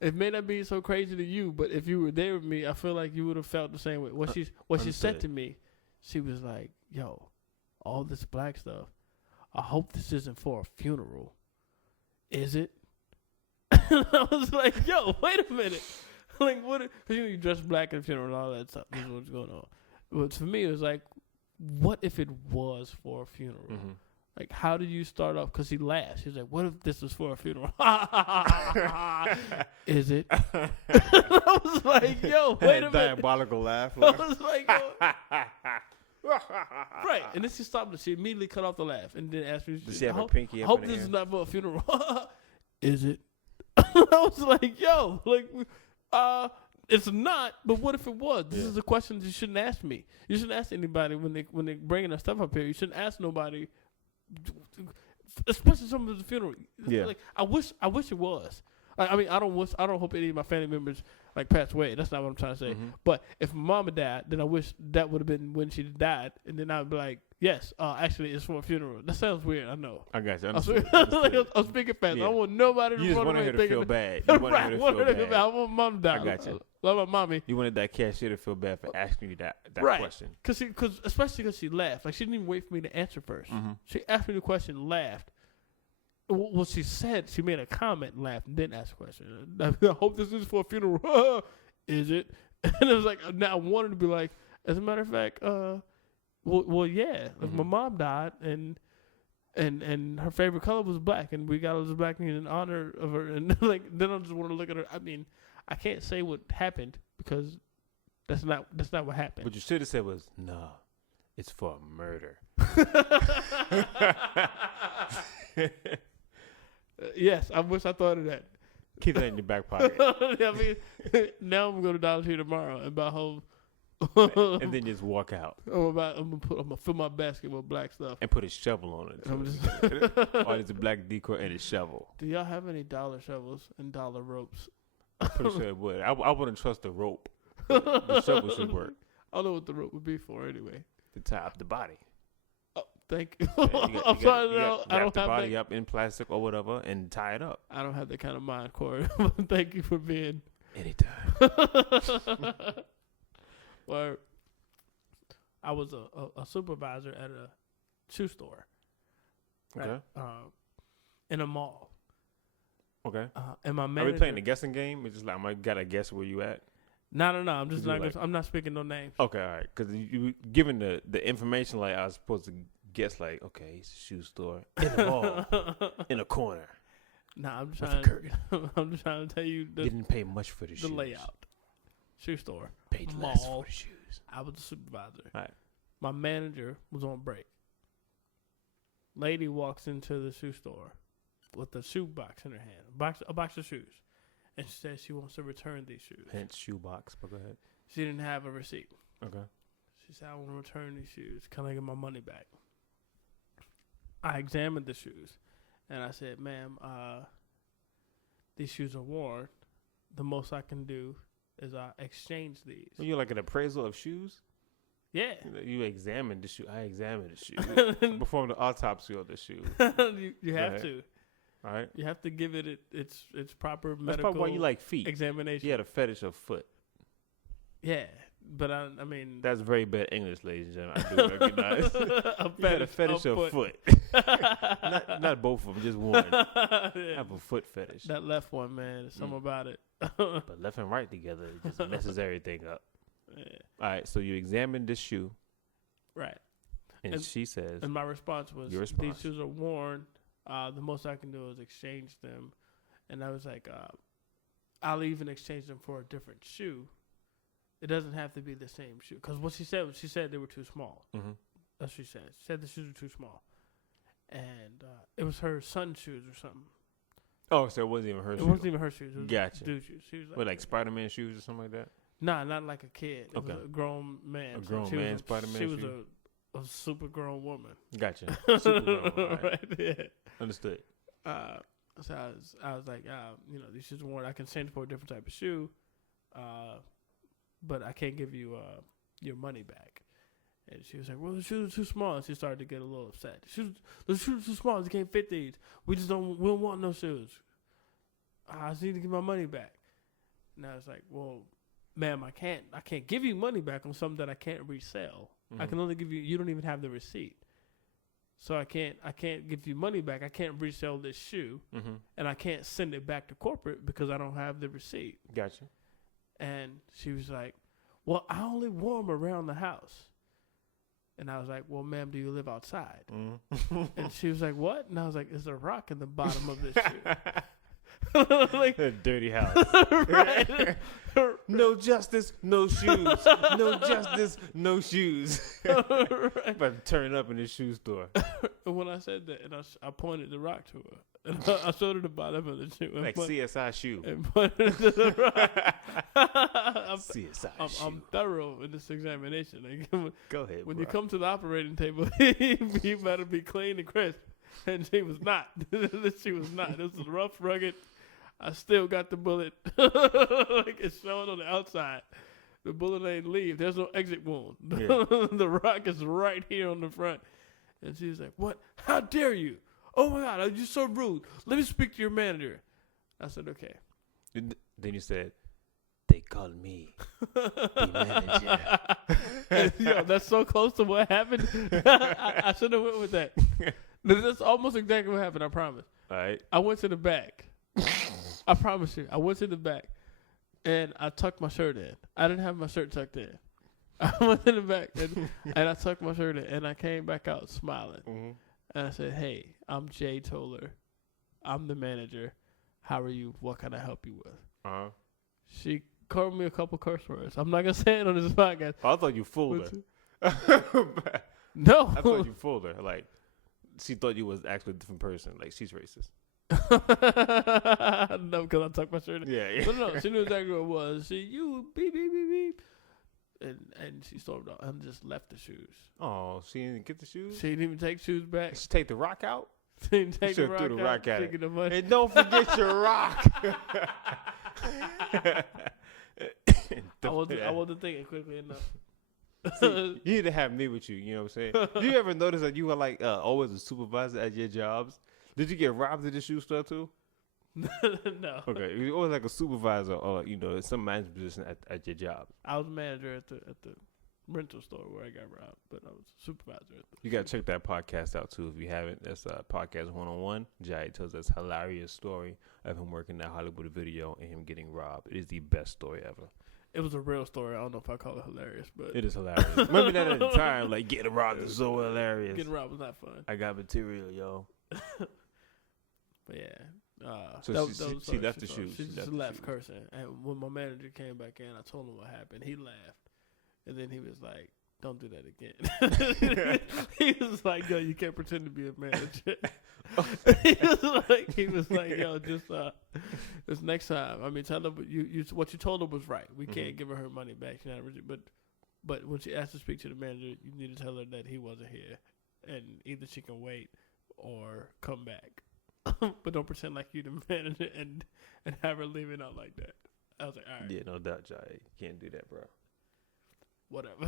It may not be so crazy to you, but if you were there with me, I feel like you would have felt the same way. What she said to me, she was like, "Yo, all this black stuff. I hope this isn't for a funeral. Is it?" And I was like, "Yo, wait a minute. Like, what? Because you dress black at a funeral and all that stuff. This is what's going on." But for me, it was like, what if it was for a funeral? Mm-hmm. Like, how do you start off? Because he laughed. He was like, what if this was for a funeral? Is it? I was like, yo, wait a minute. Diabolical laugh. I was like, yo. Right. And then she stopped. She immediately cut off the laugh and then asked me, Does she have a her pinky I up hope in the this air? is not for a funeral. Is it? I was like, yo, like, it's not, but what if it was? This is a question you shouldn't ask me. You shouldn't ask anybody when they bringing that stuff up here. You shouldn't ask nobody, especially someone at the funeral. Yeah. Like, I wish it was. I mean, I don't hope any of my family members like pass away. That's not what I'm trying to say. Mm-hmm. But if my mama died, then I wish that would have been when she died, and then I'd be like, yes, actually, it's for a funeral. That sounds weird. I know. I got you. I'm speaking fast. Yeah. I don't want nobody to You just run want away her to thinking feel bad. You want her to feel bad. I want mom to die. I got you. Love my mommy. You wanted that cashier to feel bad for asking you that Right. question. Especially because she laughed. Like, she didn't even wait for me to answer first. Mm-hmm. She asked me the question, laughed. Well, she said, she made a comment, laughed, and then asked a question. I hope this is for a funeral. Is it? And it was like, now I wanted to be like, as a matter of fact, well, yeah. Like, my mom died, and her favorite color was black, and we got all this black in honor of her. And like, then I just want to look at her. I mean, I can't say what happened because that's not what happened. What you should have said was, nah, It's for murder. Yes, I wish I thought of that. Keep that in your back pocket. I mean, now I'm going to Dollar Tree tomorrow and buy home. And then just walk out. I'm gonna fill my basket with black stuff and put a shovel on it. I'm just or it's a black decor and a shovel. Do y'all have any dollar shovels and dollar ropes? I'm pretty sure it would. I wouldn't trust the rope. The shovel should work. I don't know what the rope would be for anyway. To tie up the body. Oh, thank you. Yeah, I'm sorry, I don't the have body that. up in plastic or whatever and tie it up. I don't have that kind of mind, Corey. Thank you for being. Anytime. Where I was a supervisor at a shoe store. Okay. In a mall. Okay. And my Are manager. we playing the guessing game? It's just like I gotta guess where you at. No. I'm just not. I'm not speaking no names. Okay, all right. Because you given the information, like I was supposed to guess, like okay, it's a shoe store in a mall, in a corner. Nah, I'm just with trying. a curtain. I'm just trying to tell you Didn't pay much for the shoes. the layout. Shoe store. Paid mall. less for the shoes. I was the supervisor. All right. My manager was on break. Lady walks into the shoe store with a shoe box in her hand, a box of shoes, and she says she wants to return these shoes. Hence shoebox, but go ahead. She didn't have a receipt. Okay. She said, I want to return these shoes. Can I get my money back? I examined the shoes, and I said, ma'am, these shoes are worn. The most I can do is exchange these. Well, you're like an appraisal of shoes? Yeah. You examined the shoe. I examined the shoe. Performed the autopsy of the shoe. you have to. All right. You have to give it its proper That's medical probably why you like feet. examination. You had a fetish of foot. Yeah, but I mean... That's very bad English, ladies and gentlemen. I do recognize. You had a fetish of foot. not both of them, just one. Yeah. I have a foot fetish. That left one, man. There's something about it. But left and right together, it just messes everything up. Yeah. All right, so you examined this shoe. Right. And she says... And my response was, Your response. these shoes are worn. The most I can do is exchange them. And I was like, I'll even exchange them for a different shoe. It doesn't have to be the same shoe. Because what she said they were too small. Mm-hmm. That's what she said. She said the shoes were too small. And it was her son's shoes or something. Oh, so it wasn't even her shoes. It wasn't even her shoes. It was Gotcha. dude's shoes. She was like, What, like Spider-Man shoes or something like that? Nah, not like a kid. It Okay. was a grown man. A grown man Spider-Man She was shoe? a super grown woman. Gotcha. Super grown, all right. Right, yeah. Understood. So I was like, these shoes are worn. I can change for a different type of shoe, but I can't give you your money back. And she was like, well, the shoes are too small. And she started to get a little upset. The shoes are too small. We can't fit these. We don't want no shoes. I just need to get my money back. And I was like, well, ma'am, I can't give you money back on something that I can't resell. Mm-hmm. I can only give you don't even have the receipt. So I can't give you money back. I can't resell this shoe, Mm-hmm. and I can't send it back to corporate because I don't have the receipt. Gotcha. And she was like, well, I only wore them around the house. And I was like, well, ma'am, do you live outside? Mm-hmm. And she was like, what? And I was like, there's a rock in the bottom of this shoe. Like a dirty house. Right. No justice, no shoes. No justice, no shoes. Right. About to turn up in the shoe store. And when I said that, and I pointed the rock to her, and I showed her the bottom of the shoe, and Like CSI shoe. and pointed to the rock. CSI shoe. I'm thorough in this examination. Like, Go ahead, when bro. you come to the operating table, you better be clean and crisp. And she was not. She was not. This was rough, rugged. I still got the bullet. Like it's showing on the outside. The bullet ain't leave. There's no exit wound. Yeah. The rock is right here on the front. And she's like, what? How dare you? Oh my God, you're so rude. Let me speak to your manager. I said, okay. Then you said, they call me the manager. Yo, that's so close to what happened. I should have went with that. That's almost exactly what happened, I promise. All right. I went to the back. I promise you. I went to the back, and I tucked my shirt in. I didn't have my shirt tucked in. I went to the back, and I tucked my shirt in, and I came back out smiling. Mm-hmm. And I said, hey, I'm Jay Toler. I'm the manager. How are you? What can I help you with? Uh-huh. She called me a couple curse words. I'm not going to say it on this podcast. I thought you fooled her. No. I thought you fooled her. Like, she thought you was actually a different person. Like, she's racist. No, because I tucked my shirt in. Yeah. But no, she knew exactly what it was. You beep, beep, beep, beep. And she stormed off and just left the shoes. Oh, she didn't get the shoes? She didn't even take shoes back. She take the rock out? She didn't take the rock threw the rock out. at it. The money. And don't forget your rock. I wasn't thinking quickly enough. See, you need to have me with you. You know what I'm saying? Do you ever notice that you were like always a supervisor at your jobs? Did you get robbed at the shoe store too? No. Okay, you always like a supervisor or some management position at your job. I was manager at the rental store where I got robbed, but I was a supervisor at the. You gotta check that podcast out too if you haven't. That's podcast 101. Jayé tells us hilarious story of him working at Hollywood Video and him getting robbed. It is the best story ever. It was a real story. I don't know if I call it hilarious, but it is hilarious. Remember that at the time, like getting robbed is so hilarious. Getting robbed was not fun. I got material, yo. But yeah. So she left the shoes. She just left cursing. And when my manager came back in, I told him what happened. He laughed. And then he was like, don't do that again. He was like, yo, you can't pretend to be a manager. he was like, yo, just this next time. I mean, tell her what you told her was right. We can't give her money back. She's not but when she asked to speak to the manager, you need to tell her that he wasn't here. And either she can wait or come back. But don't pretend like you the manager and have her leaving out like that. I was like, all right. Yeah, no doubt, Jayé. Can't do that, bro. Whatever.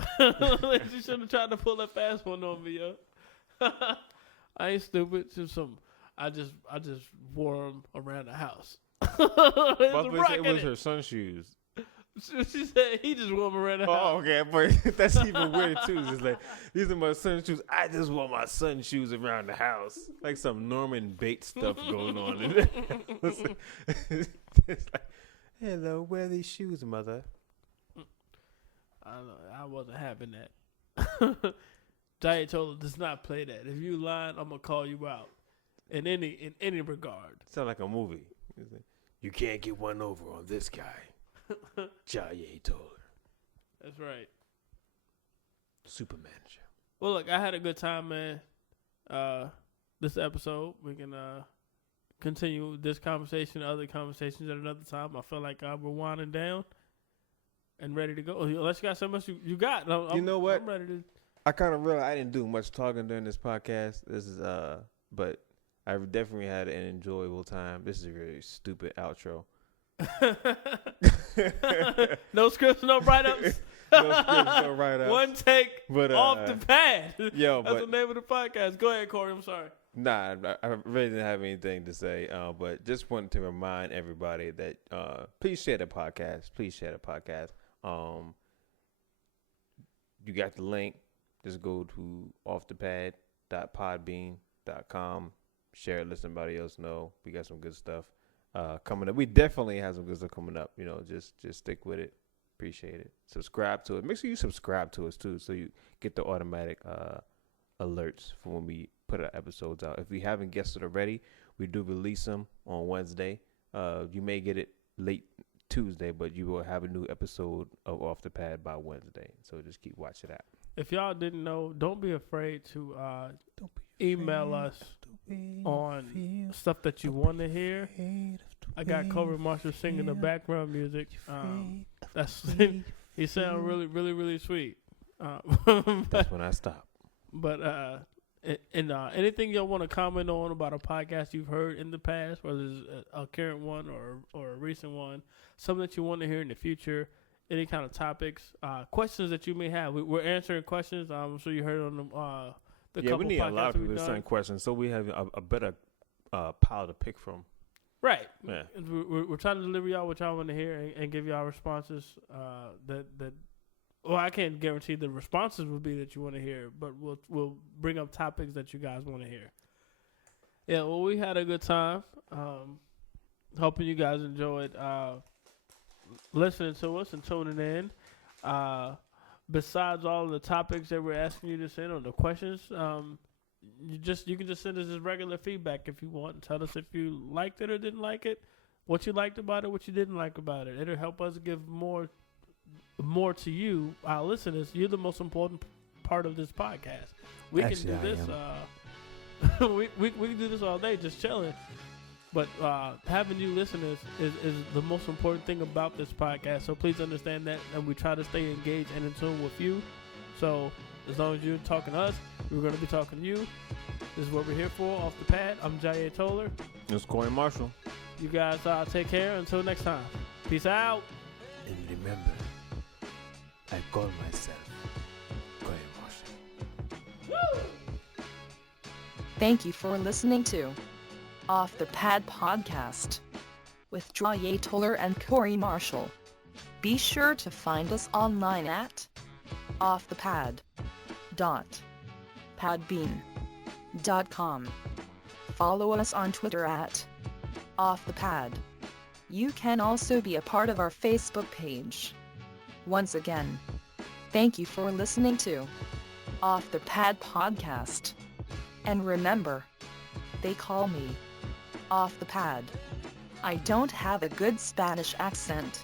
She shouldn't have tried to pull that fast one on me, yo. I ain't stupid. I just wore them around the house. It was her son's shoes. She said he just wore them around the house. Oh, okay, but that's even weird too. It's like, these are my son's shoes. I just wore my son's shoes around the house, like some Norman Bates stuff going on. It's like, hello, wear these shoes, mother. I wasn't having that. Jayé Toler does not play that. If you lying, I'm gonna call you out in any regard. Sound like a movie. You can't get one over on this guy. Jayé Toler. That's right. Super manager. Well, look, I had a good time, man. This episode, we can continue this conversation, other conversations at another time. I feel like we're winding down and ready to go. Unless you got so much you got. You know what? I'm ready to. I kind of realized I didn't do much talking during this podcast. This is but I definitely had an enjoyable time. This is a really stupid outro. No scripts, no write-ups. No scripts, no write-ups. One take off the pad. Yo, that's the name of the podcast. Go ahead, Corey. I'm sorry. Nah, I really didn't have anything to say. But just wanted to remind everybody that please share the podcast. Please share the podcast. You got the link. Just go to offthepad.podbean.com. Share it. Let somebody else know. We got some good stuff coming up. We definitely have some good stuff coming up. Just stick with it. Appreciate it. Subscribe to it. Make sure you subscribe to us too, so you get the automatic alerts for when we put our episodes out. If we haven't guessed it already, we do release them on Wednesday. You may get it late Tuesday, but you will have a new episode of Off the Pad by Wednesday. So just keep watching that. If y'all didn't know, don't be afraid to email us on stuff that you want to hear. I got Corey Marshall singing the background music. He sounds really, really, really sweet. That's when I stop. But anything y'all want to comment on about a podcast you've heard in the past, whether it's a current one or a recent one, something that you want to hear in the future, any kind of topics, questions that you may have. We're answering questions. I'm sure you heard on the couple we need a lot of people to send questions, so we have a better pile to pick from. Right. Yeah. We're trying to deliver y'all what y'all want to hear and give y'all responses well, I can't guarantee the responses will be that you want to hear, but we'll bring up topics that you guys want to hear. Yeah, well, we had a good time. Hoping you guys enjoyed listening to us and tuning in. Besides all the topics that we're asking you to send or the questions, you can just send us this regular feedback if you want and tell us if you liked it or didn't like it, what you liked about it, what you didn't like about it. It'll help us give more to you, our listeners. You're the most important part of this podcast. We Actually, can do this. We can do this all day, just chilling. But having you listen is the most important thing about this podcast. So please understand that, and we try to stay engaged and in tune with you. So as long as you're talking to us, we're going to be talking to you. This is what we're here for. Off the pad, I'm Jayé Toler. It's Corey Marshall. You guys take care. Until next time. Peace out. And remember, I call myself Corey Marshall. Thank you for listening to Off the Pad Podcast with Jayé Toler and Corey Marshall. Be sure to find us online at offthepad.podbean.com. Follow us on Twitter at offthepad. You can also be a part of our Facebook page. Once again, thank you for listening to Off the Pad Podcast. And remember, they call me Off the Pad. I don't have a good Spanish accent.